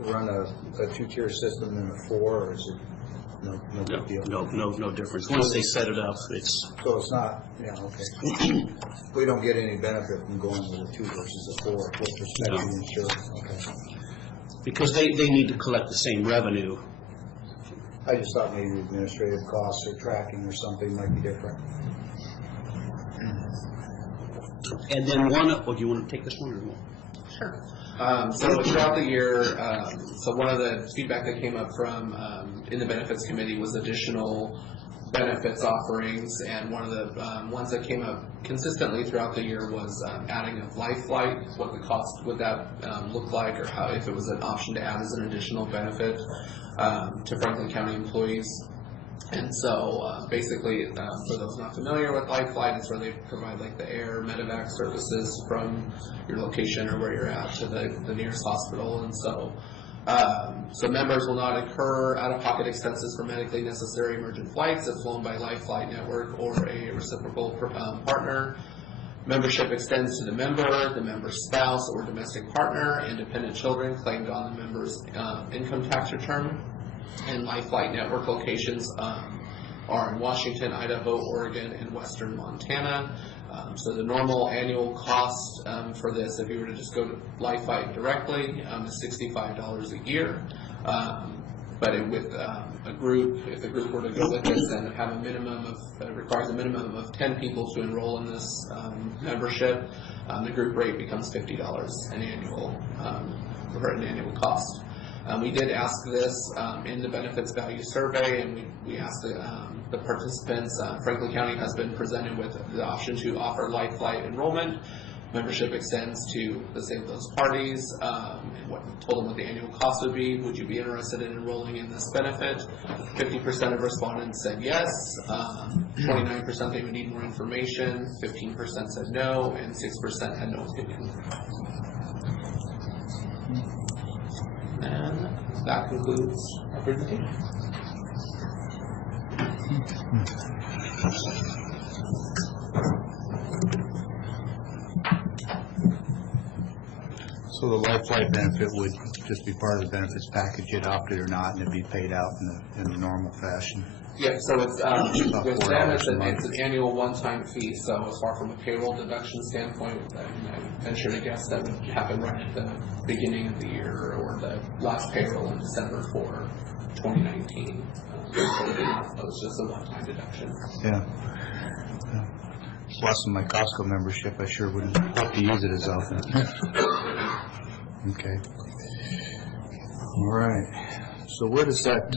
run a two-tier system than a four, or is it no big deal? No difference. Once they set it up, it's... So it's not, okay. We don't get any benefit from going with a two versus a four with respect to the insurance. Okay. Because they need to collect the same revenue. I just thought maybe administrative costs or tracking or something might be different. And then do you want to take this one or no? Sure. So throughout the year, so one of the feedback that came up from in the benefits committee was additional benefits offerings, and one of the ones that came up consistently throughout the year was adding of Life Flight. What the cost would that look like, or how, if it was an option to add as an additional benefit to Franklin County employees. And so basically, for those not familiar with Life Flight, it's where they provide like the air medevac services from your location or where you're at to the nearest hospital. And so so members will not incur out-of-pocket expenses for medically necessary emergent flights if flown by Life Flight Network or a reciprocal partner. Membership extends to the member's spouse or domestic partner, and dependent children claimed on the member's income tax return. And Life Flight Network locations are in Washington, Idaho, Oregon, and western Montana. So the normal annual cost for this, if you were to just go to Life Flight directly, is $65 a year. But with a group, if the group were to go with this, then have a minimum of, it requires a minimum of 10 people to enroll in this membership. The group rate becomes $50 an annual for an annual cost. We did ask this in the benefits value survey, and we asked the participants. Franklin County has been presented with the option to offer Life Flight enrollment. Membership extends to the same of those parties, and told them what the annual cost would be. Would you be interested in enrolling in this benefit? 50% of respondents said yes, 29% they would need more information, 15% said no, and 6% had no opinion. And that concludes our presentation. So the Life Flight benefit would just be part of the benefits package, adopted or not, and it'd be paid out in the normal fashion? Yeah, so it's with them, it's an annual one-time fee. So as far from a payroll deduction standpoint, I venture to guess that would happen right at the beginning of the year or the last payroll in December for 2019. So it's just a one-time deduction. Yeah. Plus, in my Costco membership, I sure wouldn't have to use it as often. Okay. All right. So where does that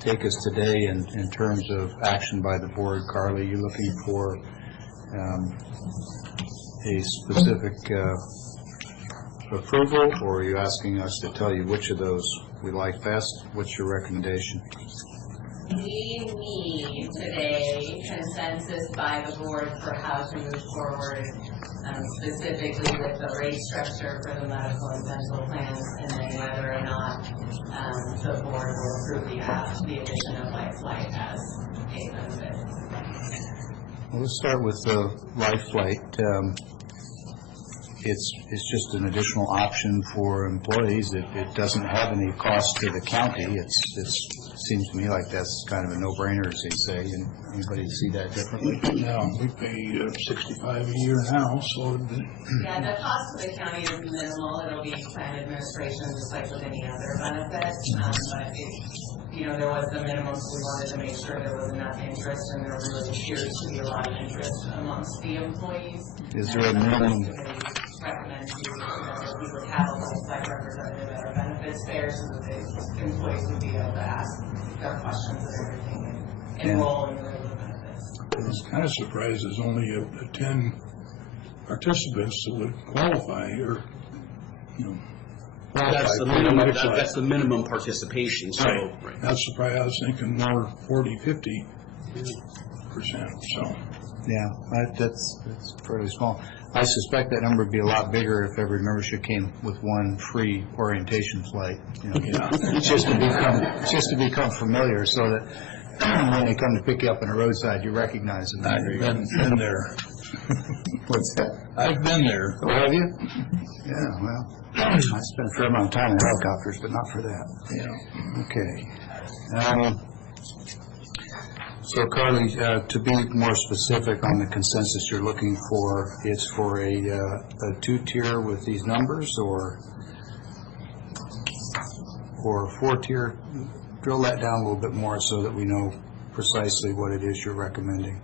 take us today in terms of action by the board? Carly, you looking for a specific approval, or are you asking us to tell you which of those we like best? What's your recommendation? We need today consensus by the board for how to move forward, specifically with the rate structure for the medical and dental plans, and then whether or not the board will approve the addition of Life Flight as a benefit. Well, let's start with Life Flight. It's just an additional option for employees. It doesn't have any cost to the county. It seems to me like that's kind of a no-brainer, as they say. And anybody see that differently? No, we pay $65 a year now, so. Yeah, the cost to the county is minimal. It'll be plan administration just like with any other benefit. But there was the minimum, so we wanted to make sure there was enough interest, and there really appears to be a lot of interest amongst the employees. Is there a minimum? Recommend that we would have a Life Flight representative at our benefits fair so that the employees would be able to ask their questions and everything and enroll in the regular benefits. I was kind of surprised there's only 10 participants that would qualify or, That's the minimum, that's the minimum participation, so. Right. That's surprised. I was thinking more 40-50%, so. Yeah, that's fairly small. I suspect that number would be a lot bigger if every membership came with one free orientation flight. Just to become familiar, so that when they come to pick you up on the roadside, you recognize them. I've been there. What's that? I've been there. Oh, have you? Yeah, well, I spent a fair amount of time in helicopters, but not for that. Yeah. Okay. So, Carly, to be more specific on the consensus you're looking for, it's for a two-tier with these numbers, or four-tier? Drill that down a little bit more so that we know precisely what it is you're recommending.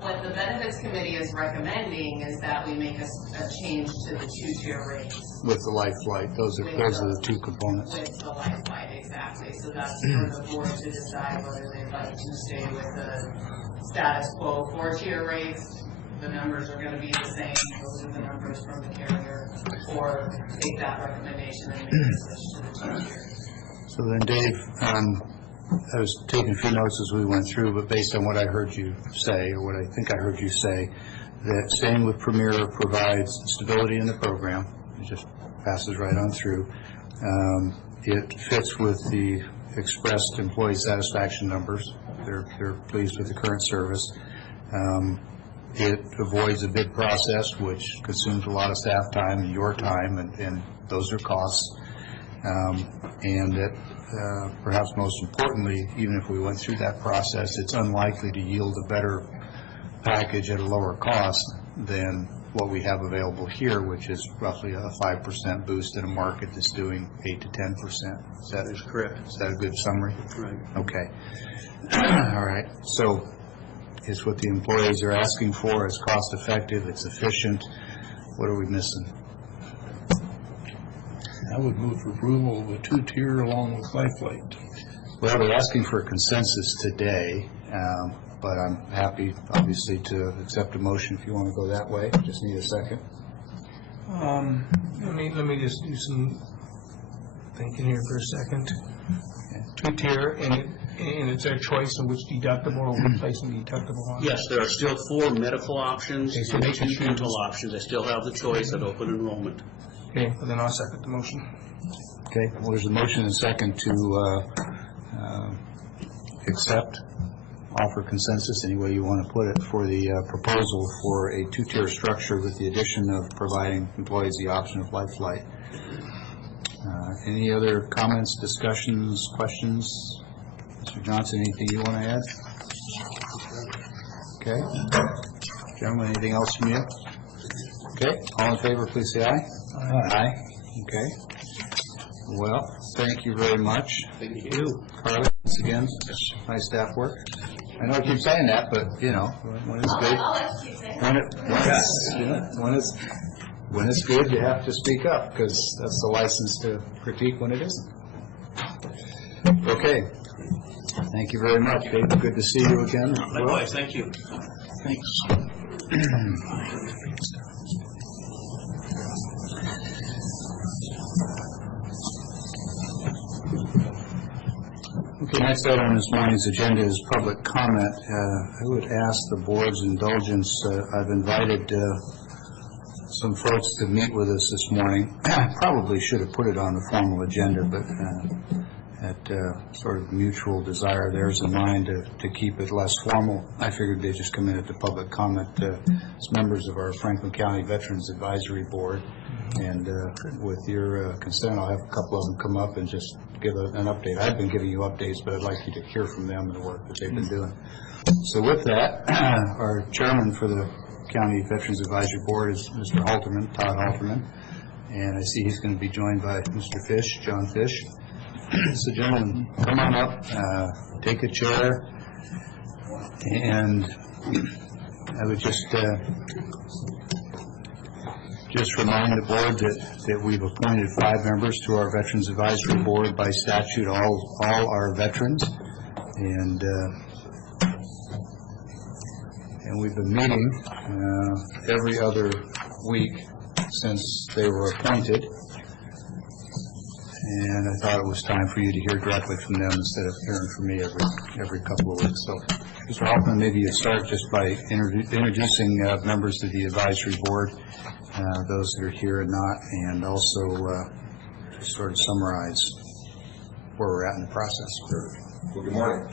what the benefits committee is recommending is that we make a change to the two-tier rates. With the life flight, those are the two components. With the life flight, exactly. So that's for the board to decide whether they'd like to stay with the status quo 4-tier rates. The numbers are going to be the same. Those are the numbers from the carrier. Or take that recommendation and make a switch to the 2-tier. So then, Dave, I was taking a few notes as we went through, but based on what I heard you say, or what I think I heard you say, that staying with Premier provides stability in the program. It just passes right on through. It fits with the expressed employee satisfaction numbers. They're pleased with the current service. It avoids a bid process, which consumes a lot of staff time and your time, and those are costs. And that perhaps most importantly, even if we went through that process, it's unlikely to yield a better package at a lower cost than what we have available here, which is roughly a 5% boost in a market that's doing 8 to 10%. That is correct. Is that a good summary? Right. Okay. All right. So it's what the employees are asking for. It's cost effective. It's efficient. What are we missing? I would move for approval of a 2-tier along with life flight. Well, they're asking for a consensus today, but I'm happy, obviously, to accept a motion if you want to go that way. Just need a second. Let me just do some thinking here for a second. 2-tier, and it's their choice of which deductible or which placing the deductible on? Yes, there are still 4 medical options Okay, so and they 2 can choose. dental options. They still have the choice at open enrollment. Okay, well then I'll second the motion. Okay, well, there's a motion and second to accept, offer consensus, any way you want to put it, for the proposal for a 2-tier structure with the addition of providing employees the option of life flight. Any other comments, discussions, questions? Mr. Johnson, anything you want to add? Okay. Gentlemen, anything else from you? Okay, all in favor, please say aye. Aye. Okay. Well, thank you very much. Thank you. Carly, once again, nice staff work. I know I keep saying that, but, you know, when it's good, when it's good, you have to speak up, because that's the license to critique when it isn't. Okay. Thank you very much, Dave. Good to see you again. Likewise, thank you. Thanks. Okay, next item on this morning's agenda is public comment. I would ask the board's indulgence. I've invited some folks to meet with us this morning. Probably should have put it on the formal agenda, but at sort of mutual desire theirs and mine to keep it less formal, I figured they'd just come in at the public comment as members of our Franklin County Veterans Advisory Board. And with your consent, I'll have a couple of them come up and just give an update. I've been giving you updates, but I'd like you to hear from them and the work that they've been doing. So with that, our chairman for the County Veterans Advisory Board is Mr. Halterman, Todd Halterman. And I see he's going to be joined by Mr. Fish, John Fish. So gentlemen, come on up, take a chair, and I would just remind the board that we've appointed 5 members to our Veterans Advisory Board by statute, all are veterans, and we've been meeting every other week since they were appointed. And I thought it was time for you to hear directly from them instead of hearing from me every couple of weeks. So, Mr. Hoffman, maybe you start just by introducing members of the advisory board, those that are here and not, and also just sort of summarize where we're at in the process. Sure. Well, good morning.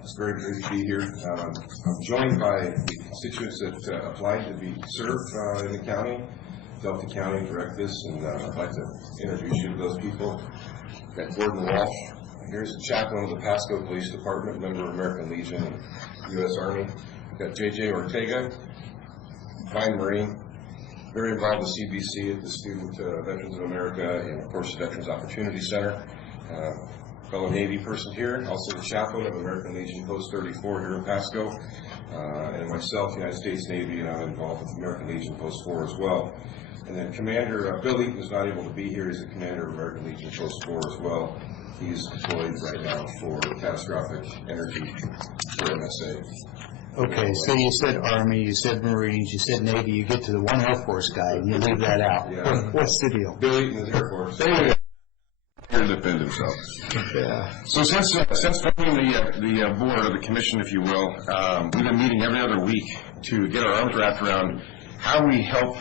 It's very great to be here. I'm joined by the constituents that applied to be served in the county. Delta County directives, and I'd like to introduce you to those people. We've got Gordon Walsh. Here's the chaplain of the Pasco Police Department, member of American Legion and U.S. Army. We've got J.J. Ortega, fine Marine, very involved with CBC at the Student Veterans of America and, of course, the Veterans Opportunity Center. fellow Navy person here, also the chaplain of American Legion Post 34 here in Pasco, and myself, United States Navy, and I'm involved with American Legion Post 4 as well. And then Commander Bill Eaton is not able to be here. He's the commander of American Legion Post 4 as well. He's deployed right now for catastrophic energy for MSA. Okay, so you said Army, you said Marines, you said Navy, you get to the one Air Force guy, and you leave that out. Yeah. What's the deal? Bill Eaton is Air Force. Here to defend himself. Yeah. So since forming the board, or the commission, if you will, we've been meeting every other week to get our arms wrapped around how we help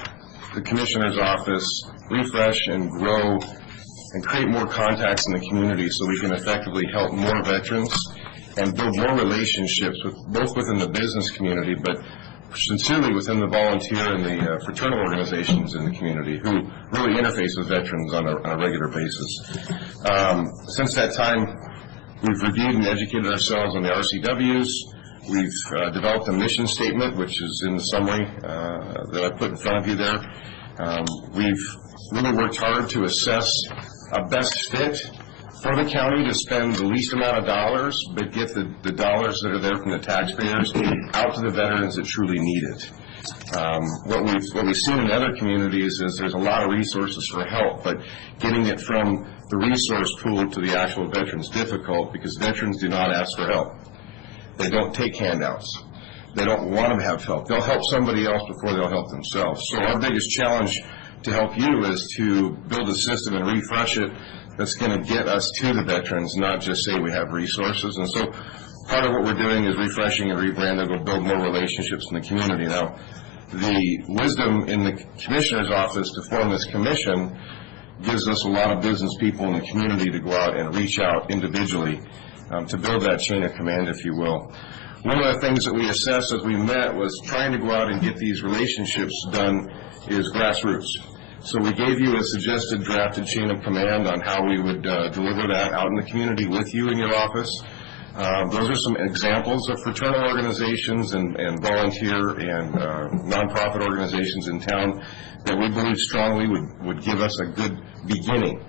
the commissioner's office refresh and grow and create more contacts in the community so we can effectively help more veterans and build more relationships with both within the business community, but sincerely within the volunteer and the fraternal organizations in the community who really interface with veterans on a regular basis. Since that time, we've reviewed and educated ourselves on the RCWs. We've developed a mission statement, which is in the summary that I put in front of you there. We've really worked hard to assess a best fit for the county to spend the least amount of dollars, but get the dollars that are there from the taxpayers out to the veterans that truly need it. What we've seen in other communities is there's a lot of resources for help, but getting it from the resource pool to the actual veterans is difficult because veterans do not ask for help. They don't take handouts. They don't want to have help. They'll help somebody else before they'll help themselves. So our biggest challenge to help you is to build a system and refresh it that's going to get us to the veterans, not just say we have resources. And so part of what we're doing is refreshing and rebranding to build more relationships in the community. Now, the wisdom in the commissioner's office to form this commission gives us a lot of business people in the community to go out and reach out individually to build that chain of command, if you will. One of the things that we assessed as we met was trying to go out and get these relationships done is grassroots. So we gave you a suggested drafted chain of command on how we would deliver that out in the community with you in your office. Those are some examples of fraternal organizations and volunteer and nonprofit organizations in town that we believe strongly would give us a good beginning.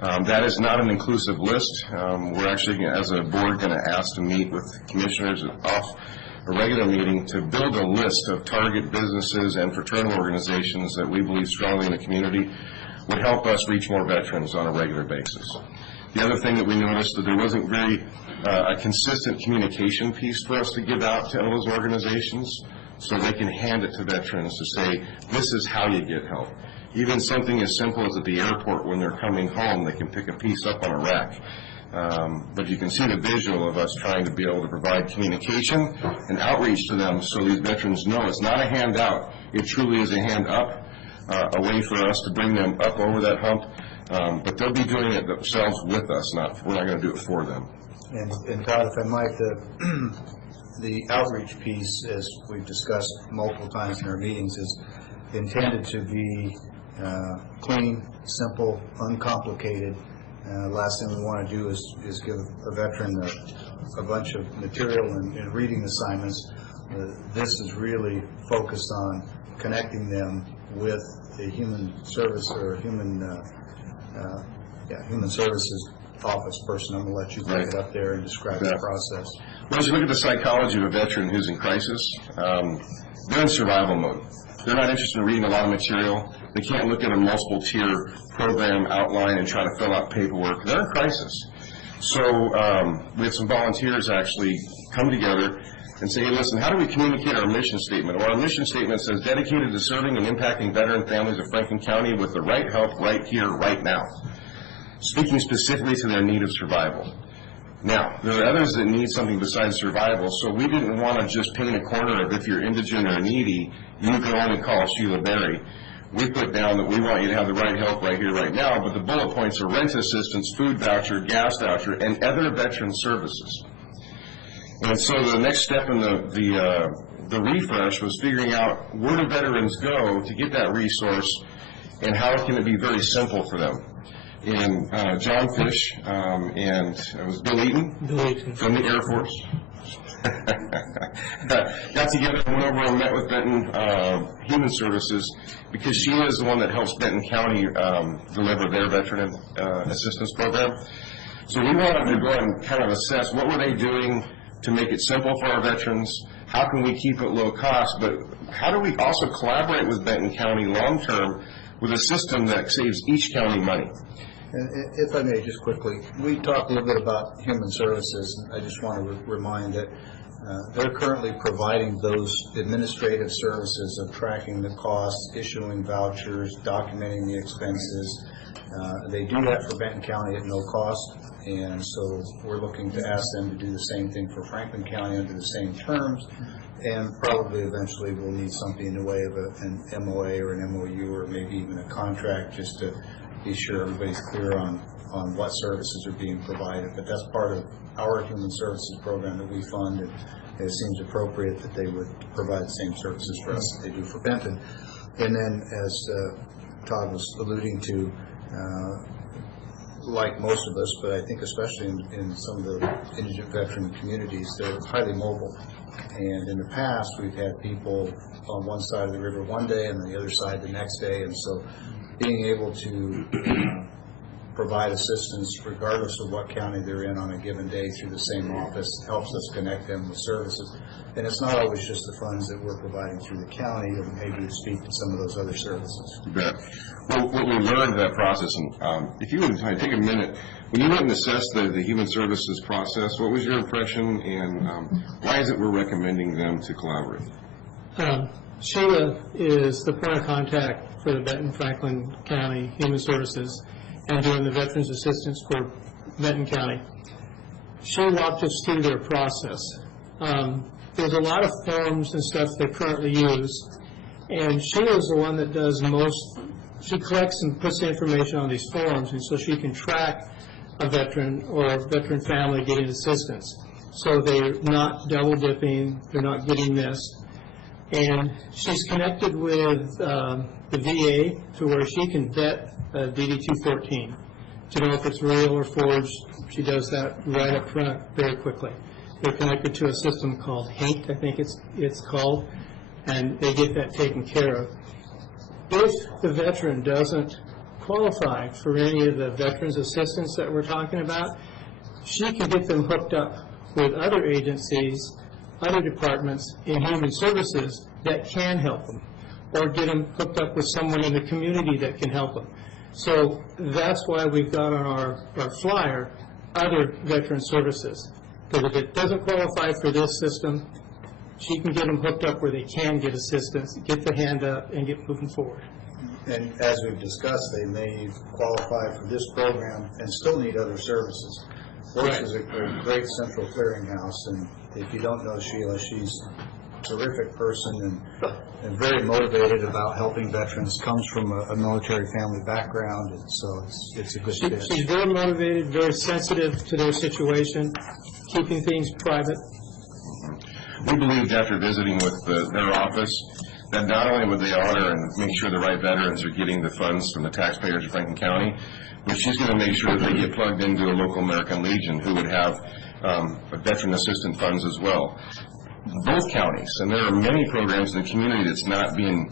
That is not an inclusive list. We're actually, as a board, going to ask to meet with commissioners off a regular meeting to build a list of target businesses and fraternal organizations that we believe strongly in the community would help us reach more veterans on a regular basis. The other thing that we noticed that there wasn't very a consistent communication piece for us to give out to those organizations so they can hand it to veterans to say, this is how you get help. Even something as simple as at the airport when they're coming home, they can pick a piece up on a rack. But you can see the visual of us trying to be able to provide communication and outreach to them so these veterans know it's not a handout, it truly is a hand up, a way for us to bring them up over that hump. But they'll be doing it themselves with us, we're not going to do it for them. And Todd, if I might, the outreach piece, as we've discussed multiple times in our meetings, is intended to be clean, simple, uncomplicated. Last thing we want to do is give a veteran a bunch of material and reading assignments. This is really focused on connecting them with a human service or human services office person. I'm going to let you take it up there and describe the process. Well, as you look at the psychology of a veteran who's in crisis, they're in survival mode. They're not interested in reading a lot of material. They can't look at a multiple tier program outline and try to fill out paperwork. They're in crisis. So we had some volunteers actually come together and say, hey, listen, how do we communicate our mission statement? Well, our mission statement says, dedicated to serving and impacting veteran families of Franklin County with the right help right here, right now, speaking specifically to their need of survival. Now, there are others that need something besides survival, so we didn't want to just paint a corner of if you're indigent or needy, you can only call Sheila Berry. We put down that we want you to have the right help right here, right now, but the bullet points are rent assistance, food voucher, gas voucher, and other veteran services. And so the next step in the refresh was figuring out where do veterans go to get that resource and how can it be very simple for them. And John Fish and it was Bill Eaton from the Air Force got together and went over and met with Benton Human Services because she is the one that helps Benton County deliver their veteran assistance program. So we wanted to go and kind of assess what were they doing to make it simple for our veterans, how can we keep it low cost, but how do we also collaborate with Benton County long-term with a system that saves each county money? And if I may, just quickly, we talked a little bit about human services. I just want to remind that they're currently providing those administrative services of tracking the costs, issuing vouchers, documenting the expenses. They do that for Benton County at no cost, and so we're looking to ask them to do the same thing for Franklin County under the same terms, and probably eventually we'll need something in the way of an MOA or an MOU or maybe even a contract just to be sure everybody's clear on what services are being provided. But that's part of our human services program that we fund, and it seems appropriate that they would provide the same services for us that they do for Benton. And then, as Todd was alluding to, like most of us, but I think especially in some of the indigent veteran communities, they're highly mobile. And in the past, we've had people on one side of the river one day and on the other side the next day, and so being able to provide assistance regardless of what county they're in on a given day through the same office helps us connect them with services. And it's not always just the funds that we're providing through the county, or maybe you speak to some of those other services. You bet. Well, what we learned in that process, and if you would take a minute, when you went and assessed the human services process, what was your impression, and why is it we're recommending them to collaborate? Sheila is the point of contact for the Benton Franklin County Human Services and doing the Veterans Assistance for Benton County. She walked us through their process. There's a lot of forms and stuff they currently use, and Sheila's the one that does most. She collects and puts the information on these forms, and so she can track a veteran or a veteran family getting assistance. So they're not double dipping, they're not getting missed. And she's connected with the VA to where she can vet DD-214 to know if it's real or forged. She does that right up front very quickly. They're connected to a system called HANK, I think it's called, and they get that taken care of. If the veteran doesn't qualify for any of the veterans assistance that we're talking about, she can get them hooked up with other agencies, other departments in human services that can help them, or get them hooked up with someone in the community that can help them. So that's why we've got on our flyer other veteran services. Because if it doesn't qualify for this system, she can get them hooked up where they can get assistance, get the hand up, and get moving forward. And as we've discussed, they may qualify for this program and still need other services. Works is a great central clearinghouse, and if you don't know Sheila, she's a terrific person and very motivated about helping veterans, comes from a military family background, and so it's a good fit. She's very motivated, very sensitive to their situation, keeping things private. We believed after visiting with their office that not only would they honor and make sure the right veterans are getting the funds from the taxpayers of Franklin County, but she's going to make sure that they get plugged into a local American Legion who would have veteran assistance funds as well. Both counties, and there are many programs in the community that's not being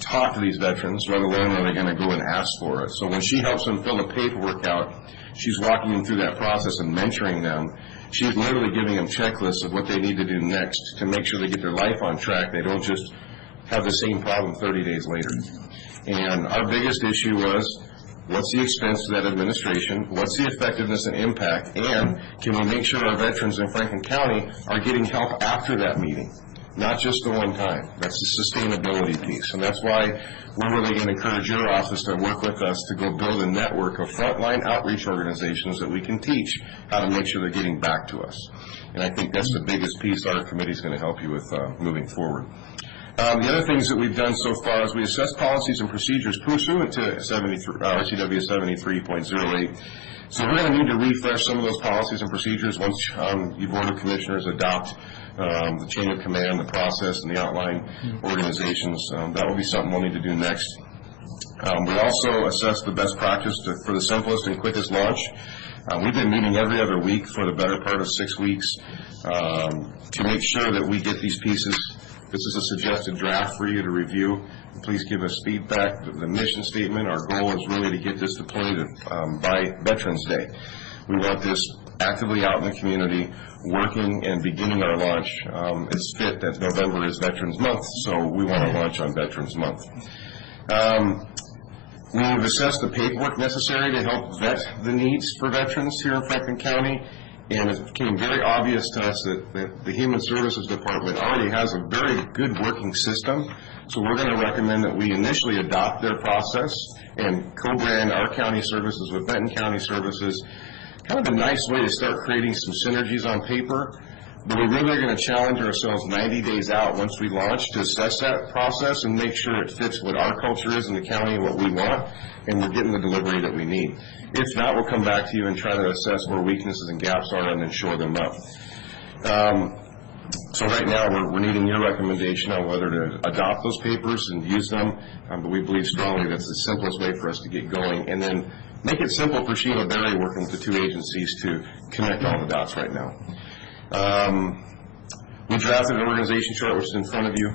taught to these veterans, let alone are they going to go and ask for it. So when she helps them fill the paperwork out, she's walking them through that process and mentoring them. She's literally giving them checklists of what they need to do next to make sure they get their life on track. They don't just have the same problem 30 days later. And our biggest issue was, what's the expense to that administration? What's the effectiveness and impact? And can we make sure our veterans in Franklin County are getting help after that meeting, not just the one time? That's the sustainability piece. And that's why we're really going to encourage your office to work with us to go build a network of frontline outreach organizations that we can teach how to make sure they're getting back to us. And I think that's the biggest piece our committee is going to help you with moving forward. The other things that we've done so far is we assess policies and procedures pursuant to RCW 73.08. So we're going to need to refresh some of those policies and procedures once the Board of Commissioners adopt the chain of command, the process, and the outline organizations. That will be something we'll need to do next. We also assess the best practice for the simplest and quickest launch. We've been meeting every other week for the better part of 6 weeks to make sure that we get these pieces. This is a suggested draft for you to review. Please give us feedback. The mission statement, our goal is really to get this deployed by Veterans Day. We want this actively out in the community, working and beginning our launch. It's fit that November is Veterans Month, so we want to launch on Veterans Month. We've assessed the paperwork necessary to help vet the needs for veterans here in Franklin County, and it became very obvious to us that the Human Services Department already has a very good working system, so we're going to recommend that we initially adopt their process and co-brand our county services with Benton County Services. Kind of a nice way to start creating some synergies on paper, but we really are going to challenge ourselves 90 days out once we launch to assess that process and make sure it fits what our culture is in the county and what we want, and we're getting the delivery that we need. If not, we'll come back to you and try to assess where weaknesses and gaps are and then shore them up. So right now, we're needing your recommendation on whether to adopt those papers and use them, but we believe strongly that's the simplest way for us to get going, and then make it simple for Sheila Berry working with the two agencies to connect all the dots right now. We drafted an organization chart, which is in front of you.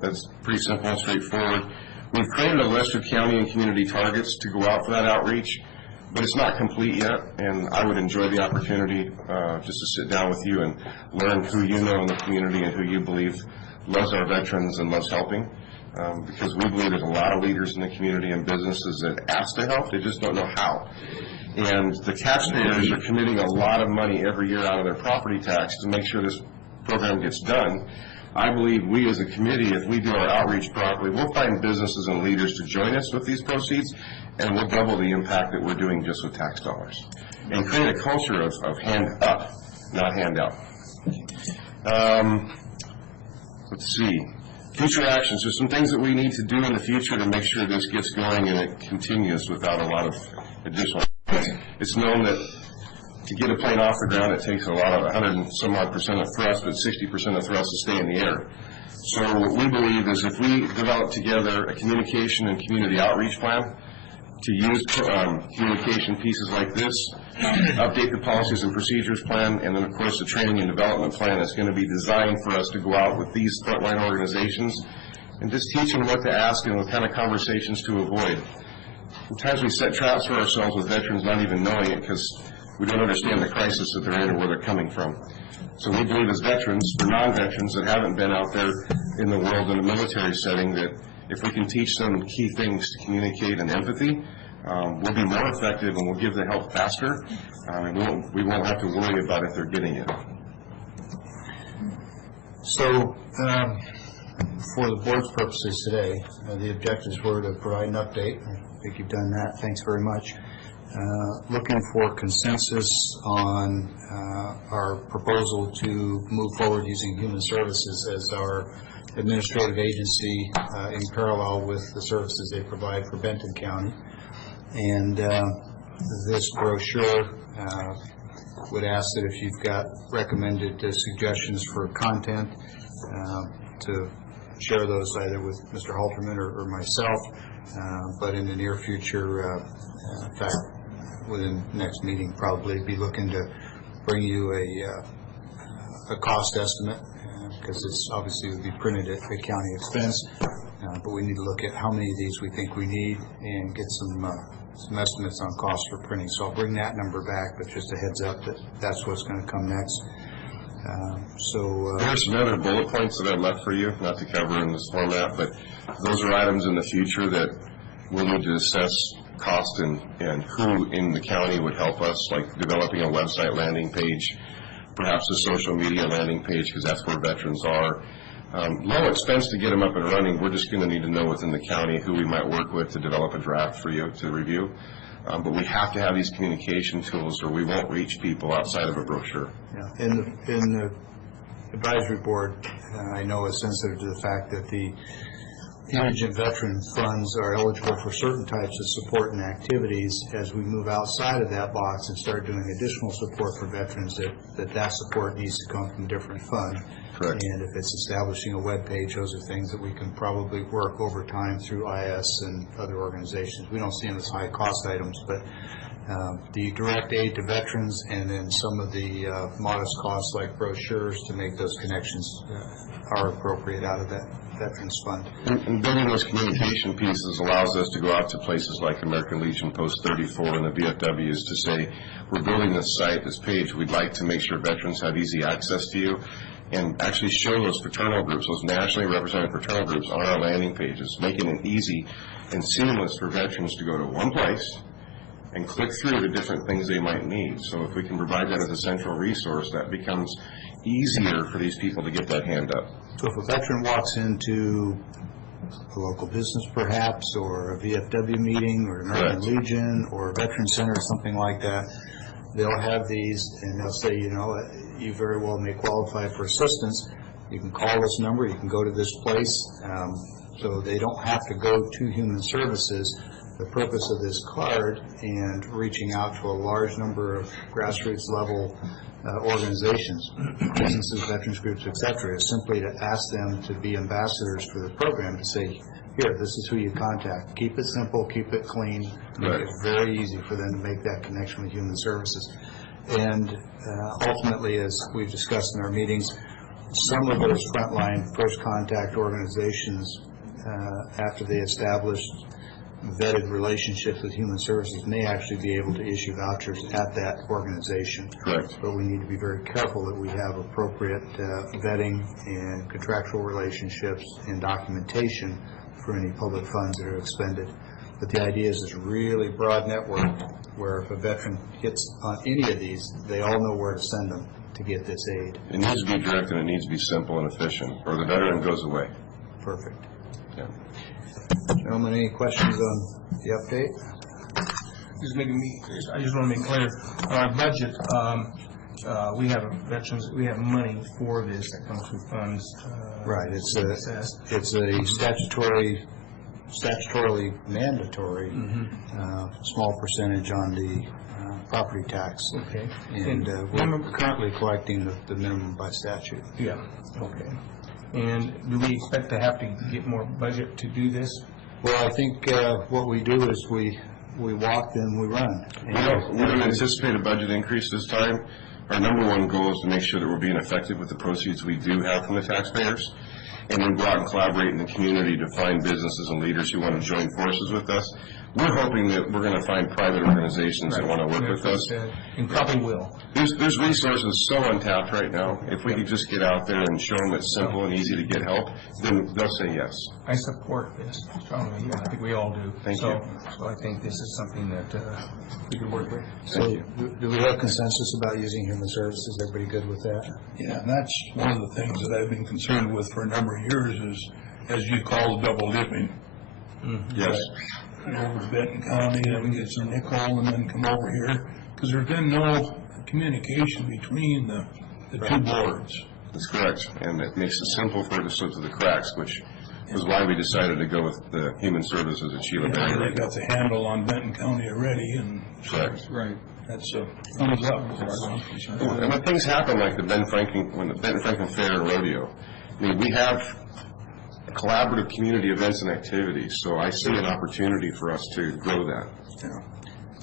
That's pretty simple and straightforward. We've created a list of county and community targets to go out for that outreach, but it's not complete yet, and I would enjoy the opportunity just to sit down with you and learn who you know in the community and who you believe loves our veterans and loves helping, because we believe there's a lot of leaders in the community and businesses that ask to help, they just don't know how. And the taxpayers are committing a lot of money every year out of their property tax to make sure this program gets done. I believe we as a committee, if we do our outreach properly, we'll find businesses and leaders to join us with these proceeds, and we'll double the impact that we're doing just with tax dollars. And create a culture of hand up, not hand out. Let's see. Future actions. There's some things that we need to do in the future to make sure this gets going and it continues without a lot of additional. It's known that to get a plane off the ground, it takes a lot of 100 and some odd % of thrust, but 60% of thrust to stay in the air. So what we believe is if we develop together a communication and community outreach plan to use communication pieces like this, update the policies and procedures plan, and then of course the training and development plan is going to be designed for us to go out with these frontline organizations and just teach them what to ask and what kind of conversations to avoid. Sometimes we set traps for ourselves with veterans not even knowing it because we don't understand the crisis that they're in or where they're coming from. So we believe as veterans, for non-veterans that haven't been out there in the world in a military setting, that if we can teach them key things to communicate and empathy, we'll be more effective and we'll give the help faster, and we won't have to worry about if they're getting it. So, for the board's purposes today, the objectives were to provide an update. I think you've done that. Thanks very much. Looking for consensus on our proposal to move forward using Human Services as our administrative agency in parallel with the services they provide for Benton County. And this brochure would ask that if you've got recommended suggestions for content, to share those either with Mr. Halterman or myself, but in the near future, in fact, within the next meeting, probably be looking to bring you a cost estimate, because it's obviously would be printed at the county expense, but we need to look at how many of these we think we need and get some estimates on cost for printing. So I'll bring that number back, but just a heads up that that's what's going to come next. There's some other bullet points that I've left for you, not to cover in this format, but those are items in the future that we'll need to assess cost and who in the county would help us, like developing a website landing page, perhaps a social media landing page, because that's where veterans are. Low expense to get them up and running. We're just going to need to know within the county who we might work with to develop a draft for you to review. But we have to have these communication tools or we won't reach people outside of a brochure. Yeah. In the advisory board, I know is sensitive to the fact that the indigent veteran funds are eligible for certain types of support and activities. As we move outside of that box and start doing additional support for veterans, that support needs to come from a different fund. Correct. And if it's establishing a web page, those are things that we can probably work over time through IS and other organizations. We don't see them as high cost items, but the direct aid to veterans, and then some of the modest costs like brochures to make those connections are appropriate out of that Veterans Fund. And building those communication pieces allows us to go out to places like American Legion Post 34 and the VFWs to say, we're building this site, this page, we'd like to make sure veterans have easy access to you, and actually show those fraternal groups, those nationally represented fraternal groups on our landing pages, making it easy and seamless for veterans to go to one place and click through the different things they might need. So if we can provide that as a central resource, that becomes easier for these people to get that hand up. So if a veteran walks into a local business perhaps, or a VFW meeting, or American Legion, or a Veteran Center, or something like that, they'll have these, and they'll say, you know, you very well may qualify for assistance. You can call this number, you can go to this place, so they don't have to go to Human Services. The purpose of this card and reaching out to a large number of grassroots level organizations, businesses, veterans groups, etc., is simply to ask them to be ambassadors for the program, to say, here, this is who you contact. Keep it simple, keep it clean, make it very easy for them to make that connection with Human Services. And ultimately, as we've discussed in our meetings, some of those frontline first contact organizations, after they established vetted relationships with Human Services, may actually be able to issue vouchers at that organization. Correct. But we need to be very careful that we have appropriate vetting and contractual relationships and documentation for any public funds that are expended. But the idea is this really broad network where if a veteran hits on any of these, they all know where to send them to get this aid. It needs to be direct and it needs to be simple and efficient, or the veteran goes away. Perfect. Yeah. Gentlemen, any questions on the update? I just want to make clear, our budget, we have veterans, we have money for this that comes from funds. Right, it's a statutorily mandatory small percentage on the property tax. Okay. And we're currently collecting the minimum by statute. Yeah, okay. And do we expect to have to get more budget to do this? Well, I think what we do is we walk and we run. We don't anticipate a budget increase this time. Our number one goal is to make sure that we're being effective with the proceeds we do have from the taxpayers, and then go out and collaborate in the community to find businesses and leaders who want to join forces with us. We're hoping that we're going to find private organizations that want to work with us. And probably will. There's resources so untapped right now. If we could just get out there and show them it's simple and easy to get help, then they'll say yes. I support this strongly, and I think we all do. Thank you. So I think this is something that we can work with. So do we have consensus about using Human Services? Everybody good with that? Yeah, and that's one of the things that I've been concerned with for a number of years is, as you call, double dipping. Yes. Over to Benton County, then we get some nickel, and then come over here, because there's been no communication between the two boards. That's correct, and it makes it simple for it to slip through the cracks, which was why we decided to go with the Human Services at Sheila Yeah, Baker. they got the handle on Benton County already, and Correct. right, that's a thumbs up as far as I'm concerned. And when things happen like the Ben Franklin Fair and Rodeo, I mean, we have collaborative community events and activities, so I see an opportunity for us to grow that.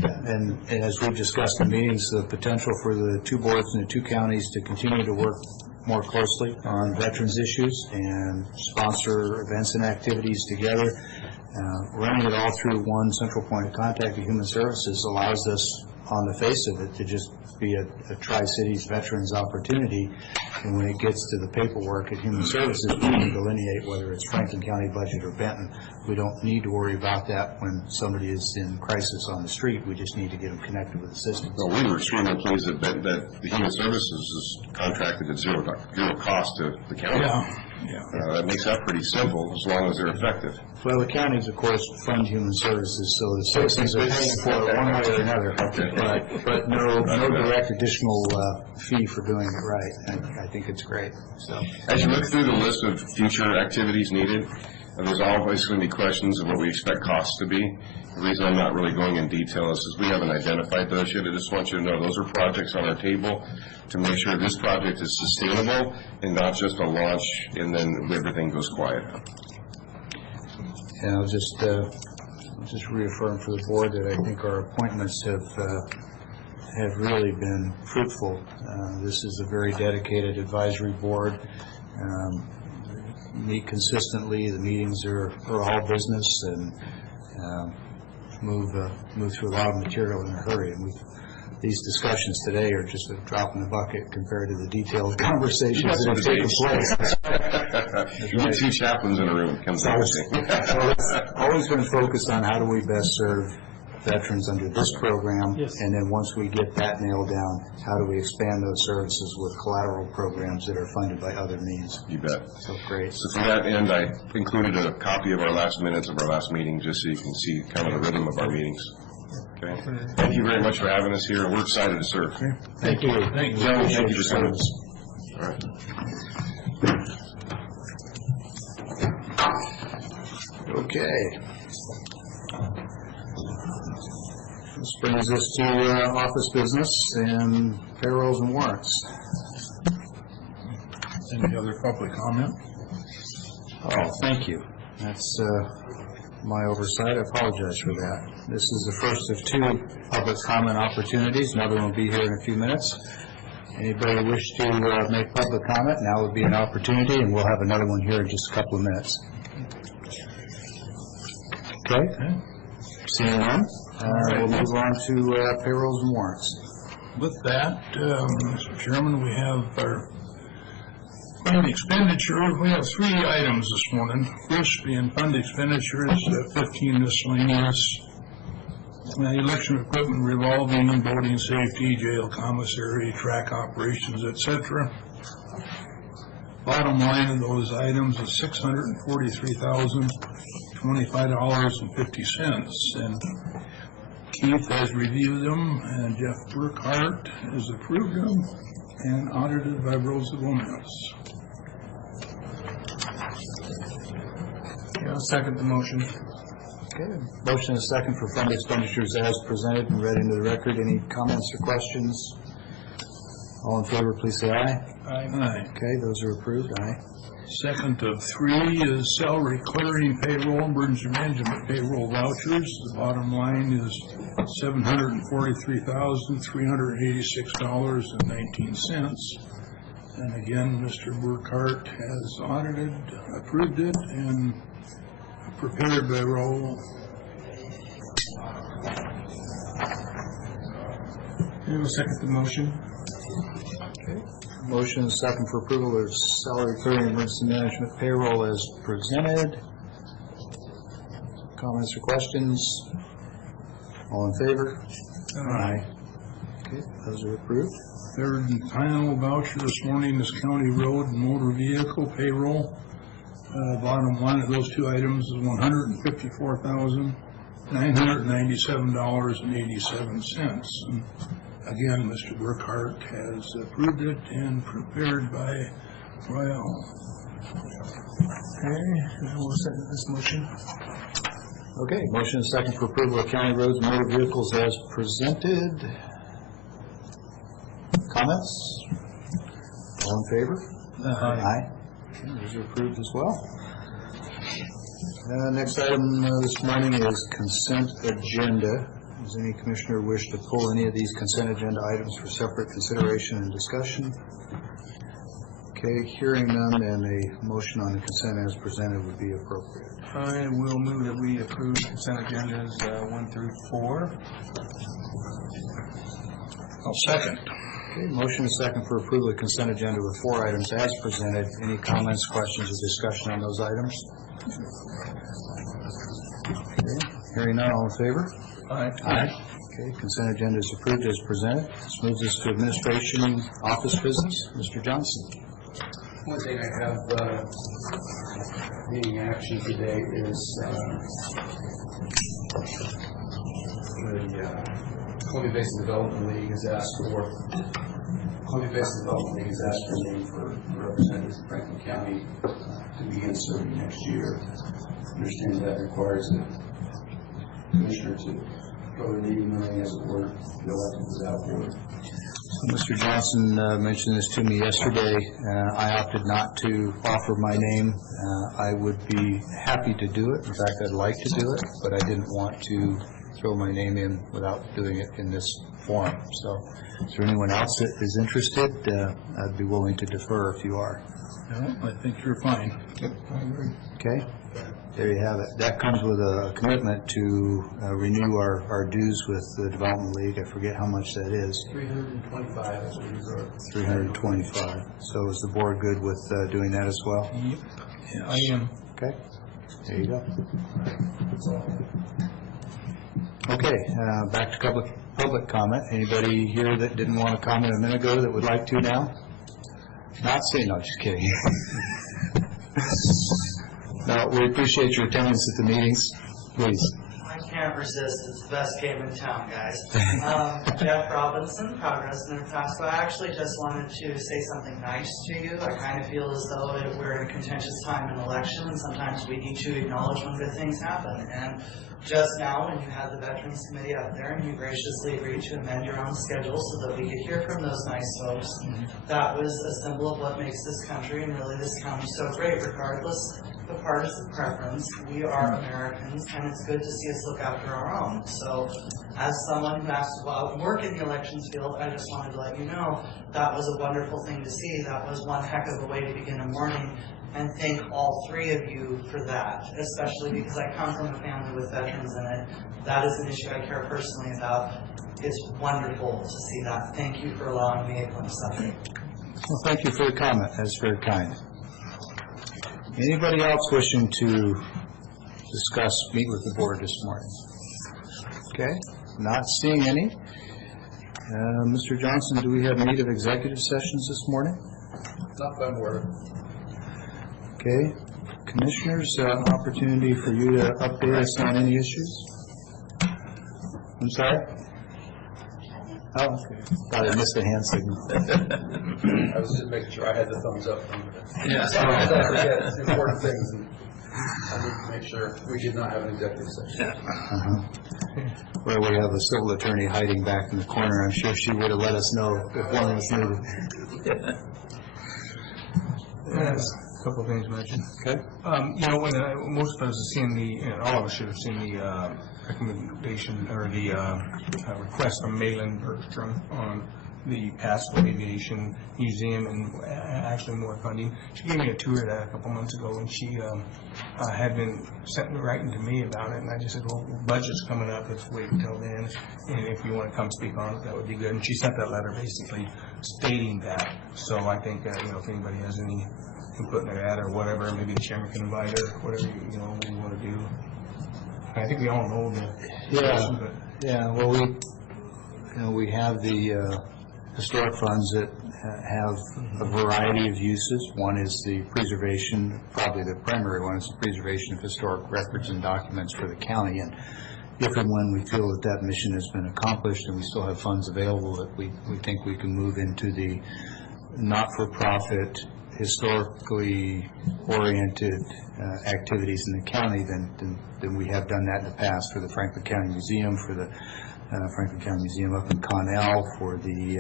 And as we've discussed in meetings, the potential for the two boards and the two counties to continue to work more closely on veterans issues and sponsor events and activities together. Running it all through one central point of contact at Human Services allows us, on the face of it, to just be a Tri-Cities veterans opportunity. And when it gets to the paperwork at Human Services, we can delineate whether it's Franklin County budget or Benton. We don't need to worry about that when somebody is in crisis on the street. We just need to get them connected with assistance. Well, we were extremely pleased that the Human Services is contracted at zero cost to the county. That makes that pretty simple as long as they're effective. Well, the counties, of course, fund Human Services, so the citizens are paying for it one way or another, but no direct additional fee for doing it right. I think it's great. So, as you look through the list of future activities needed, there's always going to be questions of what we expect costs to be. The reason I'm not really going in detail is we haven't identified those yet. I just want you to know those are projects on our table to make sure this project is sustainable and not just a launch and then everything goes quiet. and I'll just just reaffirm for the board that I think our appointments have really been fruitful. This is a very dedicated advisory board. Meet consistently. The meetings are all business and move through a lot of material in a hurry. And these discussions today are just a drop in the bucket compared to the detailed conversations that have taken place. You get two chaplains in a room, comes out. So it's always been focused on how do we best serve veterans under this program, and then once we get that nailed down, how do we expand those services with collateral programs that are funded by other means? You bet. So great. So to that end, I included a copy of our last minutes of our last meeting, just so you can see kind of the rhythm of our meetings. Okay. Thank you very much for having us here, and we're excited to serve. Thank you. Thank you. Gentlemen, thank you for coming. All right. Okay. This brings us to office business and payrolls and warrants. Any other public comment? Oh, thank you. That's my oversight. I apologize for that. This is the first of two public comment opportunities. Another one will be here in a few minutes. Anybody wish to make public comment, now would be an opportunity, and we'll have another one here in just a couple of minutes. Okay. Seeing none, we'll move on to payrolls and warrants. With that, Mr. Chairman, we have our fund expenditure. We have 3 items this morning. First being fund expenditures, 15 miscellaneous, election equipment, revolving, voting safety, jail commissary, track operations, etc. Bottom line of those items is $643,025.50. And Keith has reviewed them, and Jeff Burkhart has approved them, and audited by Rosa Gomez. Yeah, I'll second the motion. Okay, motion and second for fund expenditures as presented and read into the record. Any comments or questions? All in favor, please say aye. Aye. Okay, those are approved. Aye. Second of 3 is salary clearing payroll, emergency management payroll vouchers. The bottom line is $743,386.19. And again, Mr. Burkhart has audited, approved it, and prepared by roll. I will second the motion. Okay. Motion and second for approval of salary clearing emergency management payroll as presented. Comments or questions? All in favor? Aye. Okay, those are approved. Third and final voucher this morning is county road and motor vehicle payroll. Bottom line of those 2 items is $154,997.87. And again, Mr. Burkhart has approved it and prepared by Royal. Okay, I will second this motion. Okay, motion and second for approval of county roads and motor vehicles as presented. Comments? All in favor? Aye. Okay, those are approved as well. Next item this morning is consent agenda. Does any commissioner wish to pull any of these consent agenda items for separate consideration and discussion? Okay, hearing none, and a motion on the consent as presented would be appropriate. I will move that we approve consent agendas 1 through 4. I'll second. Okay, motion is second for approval of consent agenda with 4 items as presented. Any comments, questions, or discussion on those items? Okay, hearing none, all in favor? Aye. Aye. Okay, consent agenda is approved as presented. This moves us to administration office business. Mr. Johnson. One thing I have meeting action today is the Columbia Basin Development League has asked for me for representatives of Franklin County to begin serving next year. I understand that requires the commissioner to go to the meeting, as it were, the elected without board. So Mr. Johnson mentioned this to me yesterday. I opted not to offer my name. I would be happy to do it. In fact, I'd like to do it, but I didn't want to throw my name in without doing it in this forum. So is there anyone else that is interested? I'd be willing to defer if you are. No, I think you're fine. Yep, I agree. Okay, there you have it. That comes with a commitment to renew our dues with the Development League. I forget how much that is. 325 as a resort. 325. So is the board good with doing that as well? Yep. Yeah, I am. Okay, there you go. Okay, back to public comment. Anybody here that didn't want to comment a minute ago that would like to now? Not saying, no, just kidding. No, we appreciate your attendance at the meetings. Please. I can't resist. It's the best game in town, guys. Jeff Robinson, Progress Center Pasco. I actually just wanted to say something nice to you. I kind of feel as though we're in a contentious time in election, and sometimes we need to acknowledge when good things happen. And just now, when you had the Veterans Committee out there and you graciously agreed to amend your own schedule so that we could hear from those nice folks, that was a symbol of what makes this country and really this county so great, regardless of partisan preference. We are Americans, and it's good to see us look after our own. So, as someone who has to go out and work in the elections field, I just wanted to let you know that was a wonderful thing to see. That was one heck of a way to begin a morning. And thank all three of you for that, especially because I come from a family with veterans in it. That is an issue I care personally about. It's wonderful to see that. Thank you for allowing me a glimpse of it. Well, thank you for the comment. That's very kind. Anybody else wishing to meet with the board this morning? Okay, not seeing any. Mr. Johnson, do we have need of executive sessions this morning? Not that I'm aware of. Okay. Commissioners, opportunity for you to update us on any issues? I'm sorry? Oh, okay. Thought I missed a hand signal. I was just making sure I had the thumbs up. Yeah. Sometimes I forget important things, and I need to make sure we did not have an executive session. Uh-huh. Well, we have a civil attorney hiding back in the corner. I'm sure she would have let us know if one was needed. Yes. A couple of things mentioned. Okay. You know, when most of us have seen all of us should have seen the recommendation or the request from Malin Bergstrom on the Pasco Aviation Museum and actually more funding. She gave me a tour of that a couple months ago, and she had been writing to me about it, and I just said, well, budget's coming up, let's wait until then, and if you want to come speak on it, that would be good. And she sent that letter basically stating that. So I think, if anybody has any input in that or whatever, maybe the chairman can invite her, whatever we want to do. I think we all know the yeah, but yeah. Well, we have the historic funds that have a variety of uses. One is the preservation, probably the primary one is the preservation of historic records and documents for the county. And if and when we feel that that mission has been accomplished and we still have funds available, that we think we can move into the not-for-profit, historically oriented activities in the county, then we have done that in the past for the Franklin County Museum, for the Franklin County Museum up in Connell, for the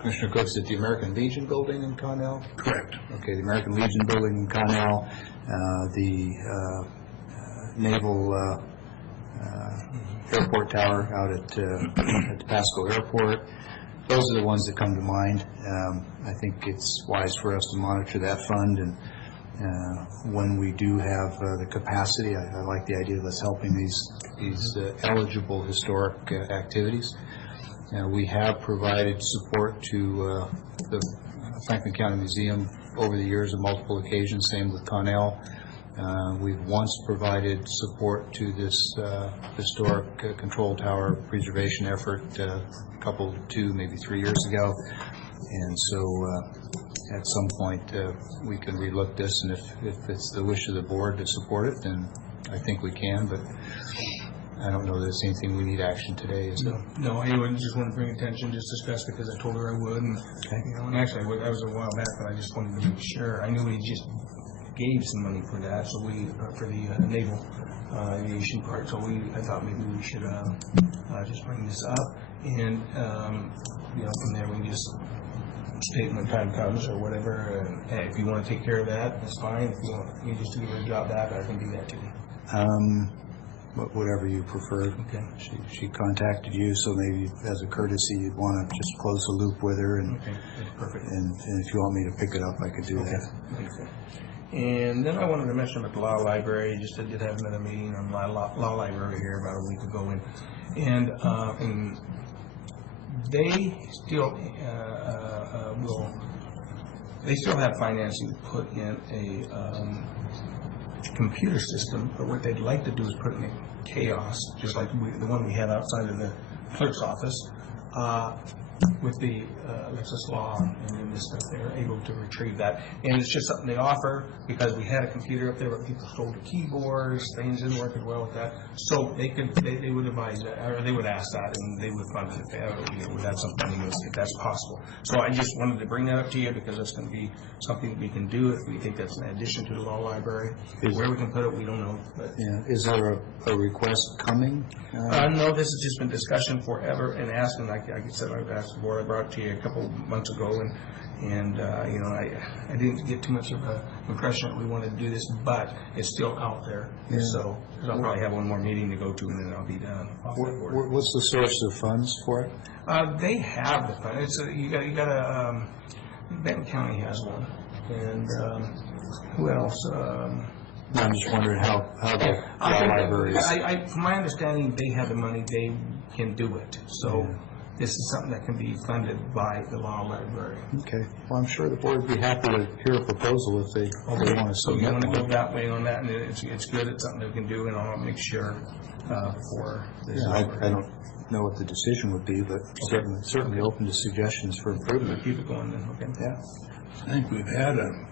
Commissioner Cook's at the American Legion building in Connell? Correct. Okay, the American Legion building in Connell, the Naval Airport Tower out at the Pasco Airport. Those are the ones that come to mind. I think it's wise for us to monitor that fund, and when we do have the capacity, I like the idea of us helping these eligible historic activities. We have provided support to the Franklin County Museum over the years on multiple occasions, same with Connell. We've once provided support to this historic control tower preservation effort a couple, 2, maybe 3 years ago. And so at some point we can relook this, and if it's the wish of the board to support it, then I think we can, but I don't know that it's anything we need action today, is it? No, I just want to bring attention, just discuss it because I told her I would, and, and actually that was a while back, but I just wanted to make sure. I knew he just gave some money for that, so we, for the naval aviation part, so I thought maybe we should just bring this up, and, from there, we can just state when time comes or whatever, and hey, if you want to take care of that, that's fine. If you want me just to give her a job back, I can do that too. Whatever you prefer. Okay. She contacted you, so maybe as a courtesy, you'd want to just close the loop with her, and Okay, that's perfect. and if you want me to pick it up, I could do that. Okay. And then I wanted to mention about the law library, just did have another meeting on my law library here about a week ago, and they still they still have financing to put in a computer system, but what they'd like to do is put in a kiosk, just like the one we have outside of the clerk's office, with the Lexus Law and this stuff. They're able to retrieve that, and it's just something they offer because we had a computer up there, but people stole the keyboards, things didn't work as well with that. So they would advise that, or they would ask that, and they would fund it if that's something, if that's possible. So I just wanted to bring that up to you because that's going to be something that we can do if we think that's an addition to the law library. Where we can put it, we don't know. But Yeah. Is there a request coming? no, this has just been discussion forever and asking. Like I said, I've asked before. I brought it to you a couple months ago, and I didn't get too much of an impression that we wanted to do this, but it's still out there. Yeah. So I'll probably have one more meeting to go to, and then I'll be done. What's the source of funds for it? They have the fund. It's you got a Benton County has one, and who else? I'm just wondering how the library is. From my understanding, they have the money. They can do it. So. Yeah. This is something that can be funded by the law library. Okay. Well, I'm sure the board would be happy to hear a proposal if they want to. So you want to go that way on that, and it's good. It's something that we can do, and I'll make sure for this. Yeah, I don't know what the decision would be, but certainly open to suggestions for improvement. Keep it going then. Okay. Yeah. I think we've had an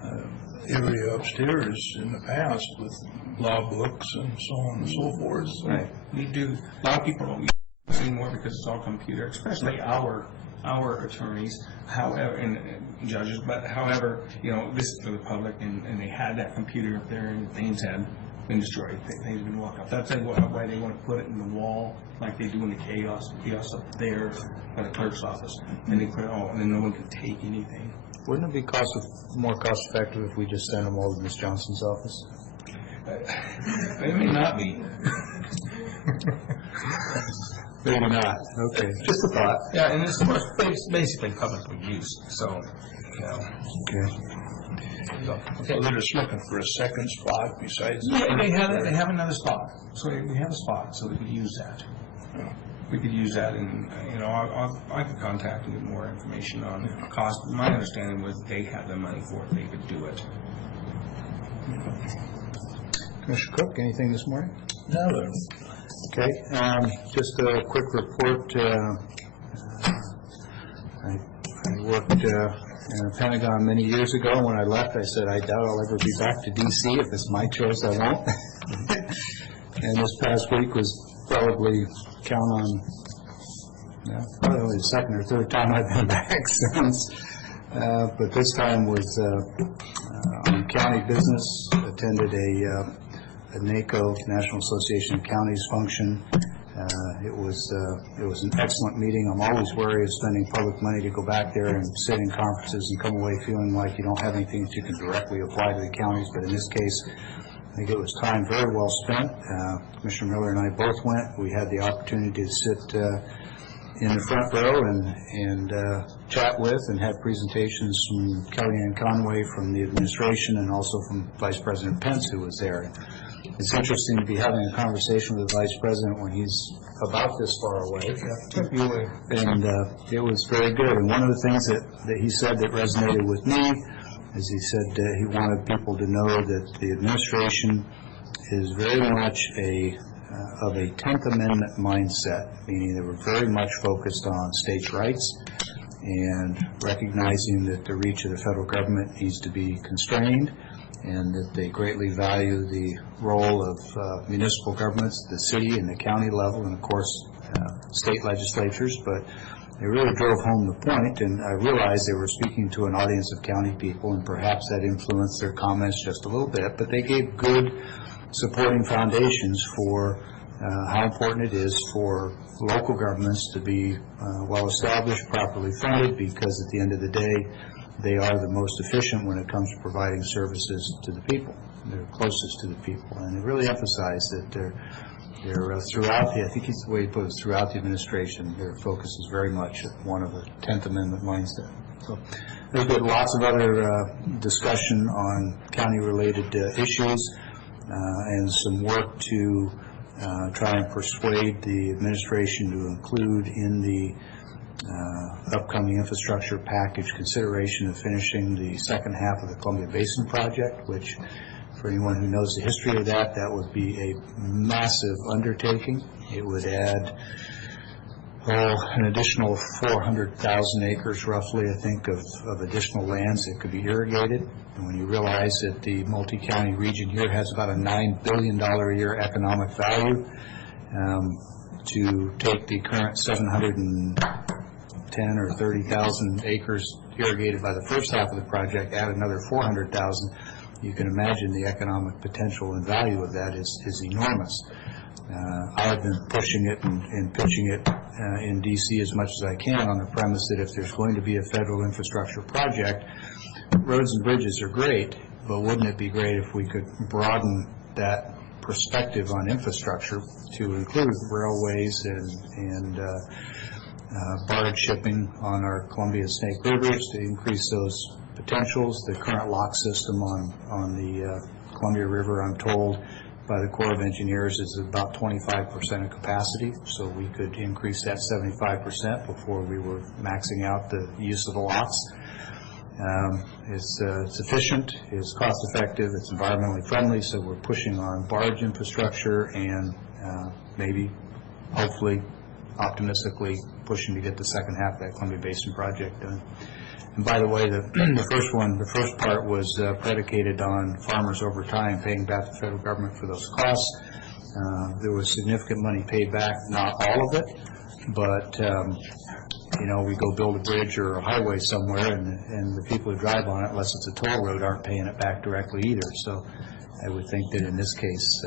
area upstairs in the past with law books and so on and so forth. So. Right. We do. A lot of people don't use anymore because it's all computer, especially our attorneys, however, and judges. But however, this is for the public, and they had that computer up there, and things had been destroyed. Things had been walked up. That's why they want to put it in the wall, like they do in the kiosk up there by the clerk's office. And they put it all, and then no one can take anything. Wouldn't it be more cost effective if we just sent them all to Ms. Johnson's office? It may not be. Maybe not. Okay. Just a thought. Yeah, and it's basically public use. So, Okay. So they're just looking for a second spot besides. Yeah, they have another spot. So we have a spot, so we could use that. We could use that, and I could contact and get more information on the cost. My understanding was they had the money for it; they could do it. Commissioner Cook, anything this morning? No. Okay. Just a quick report. I worked in the Pentagon many years ago. When I left, I said I doubt I'll ever be back to D.C. If it's my choice, I won't. And this past week was probably probably the second or third time I've been back since. But this time was on county business. Attended a NACO, National Association of Counties function. It was an excellent meeting. I'm always wary of spending public money to go back there and sit in conferences and come away feeling like you don't have anything that you can directly apply to the counties. But in this case, I think it was time very well spent. Commissioner Miller and I both went. We had the opportunity to sit in the front row and chat with and have presentations from Kellyanne Conway from the administration and also from Vice President Pence, who was there. It's interesting to be having a conversation with the Vice President when he's about this far away. And it was very good. And one of the things that he said that resonated with me is he said he wanted people to know that the administration is very much of a 10th Amendment mindset, meaning they were very much focused on states' rights and recognizing that the reach of the federal government needs to be constrained, and that they greatly value the role of municipal governments, the city and the county level, and of course state legislatures, but they really drove home the point, and I realized they were speaking to an audience of county people, and perhaps that influenced their comments just a little bit, but they gave good supporting foundations for how important it is for local governments to be well-established, properly funded, because at the end of the day, they are the most efficient when it comes to providing services to the people. They're closest to the people, and they really emphasize that they're throughout the, I think it's the way he put it, throughout the administration, their focus is very much one of a 10th Amendment mindset. So there's been lots of other discussion on county-related issues and some work to try and persuade the administration to include in the upcoming infrastructure package consideration of finishing the second half of the Columbia Basin project, which for anyone who knows the history of that, that would be a massive undertaking. It would add an additional 400,000 acres roughly, I think, of additional lands that could be irrigated. And when you realize that the multi-county region here has about a $9 billion a year economic value, to take the current 710 or 30,000 acres irrigated by the first half of the project, add another 400,000, you can imagine the economic potential and value of that is enormous. I have been pushing it and pitching it in D.C. as much as I can on the premise that if there's going to be a federal infrastructure project, roads and bridges are great, but wouldn't it be great if we could broaden that perspective on infrastructure to include railways and barge shipping on our Columbia and Snake Rivers to increase those potentials. The current lock system on the Columbia River, I'm told by the Corps of Engineers, is about 25% of capacity, so we could increase that 75% before we were maxing out the use of the locks. It's efficient, it's cost effective, it's environmentally friendly, so we're pushing on barge infrastructure and maybe, hopefully, optimistically pushing to get the second half of that Columbia Basin project done. And by the way, the first part was predicated on farmers over time paying back the federal government for those costs. There was significant money paid back, not all of it, but you know, we go build a bridge or a highway somewhere, and the people who drive on it, unless it's a toll road, aren't paying it back directly either. So I would think that in this case,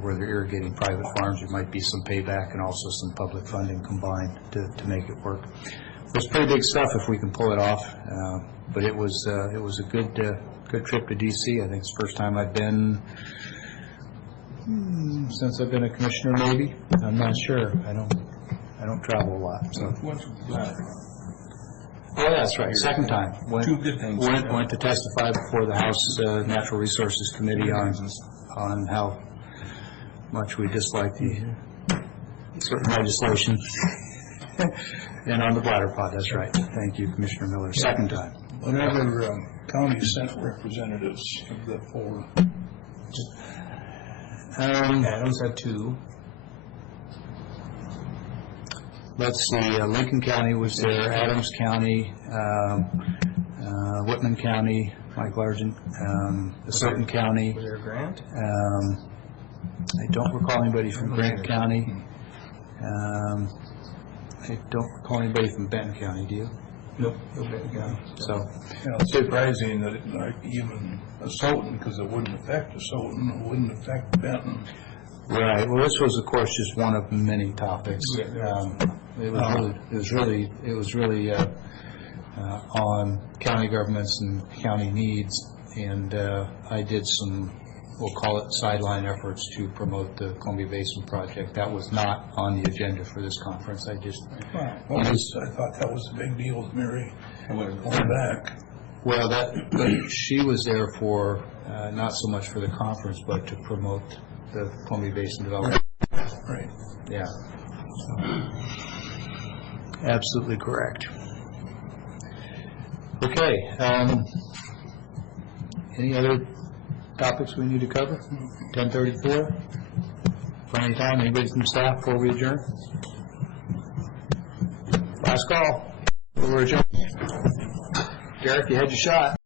where they're irrigating private farms, there might be some payback and also some public funding combined to make it work. It's pretty big stuff if we can pull it off, but it was a good trip to D.C. I think it's the first time I've been since I've been a commissioner, maybe. I'm not sure. I don't travel a lot. So. Oh, yeah, that's right. Second time. Two good things. Went to testify before the House Natural Resources Committee on how much we dislike the certain legislation. And on the bladder pot, that's right. Thank you, Commissioner Miller. Second time. Whatever county Senate representatives of the four? Adams had 2. Let's see, Lincoln County was there, Adams County, Whitman County, Mike Largent, Sutton County. Was there a Grant? I don't recall anybody from Grant County. I don't recall anybody from Benton County, do you? Nope, no Benton County. So, yeah, it's surprising that like even Asotin, because it wouldn't affect Asotin, it wouldn't affect Benton. Right. Well, this was, of course, just one of many topics. It was really on county governments and county needs, and I did some, we'll call it sideline efforts to promote the Columbia Basin project. That was not on the agenda for this conference. I thought that was a big deal with Mary going back. Well, but she was there for not so much for the conference, but to promote the Columbia Basin development. Right. Yeah. Absolutely correct. Okay. Any other topics we need to cover? 10:34. Plenty of time. Anybody from staff before we adjourn? Last call. We're adjourned. Derek, you had your shot.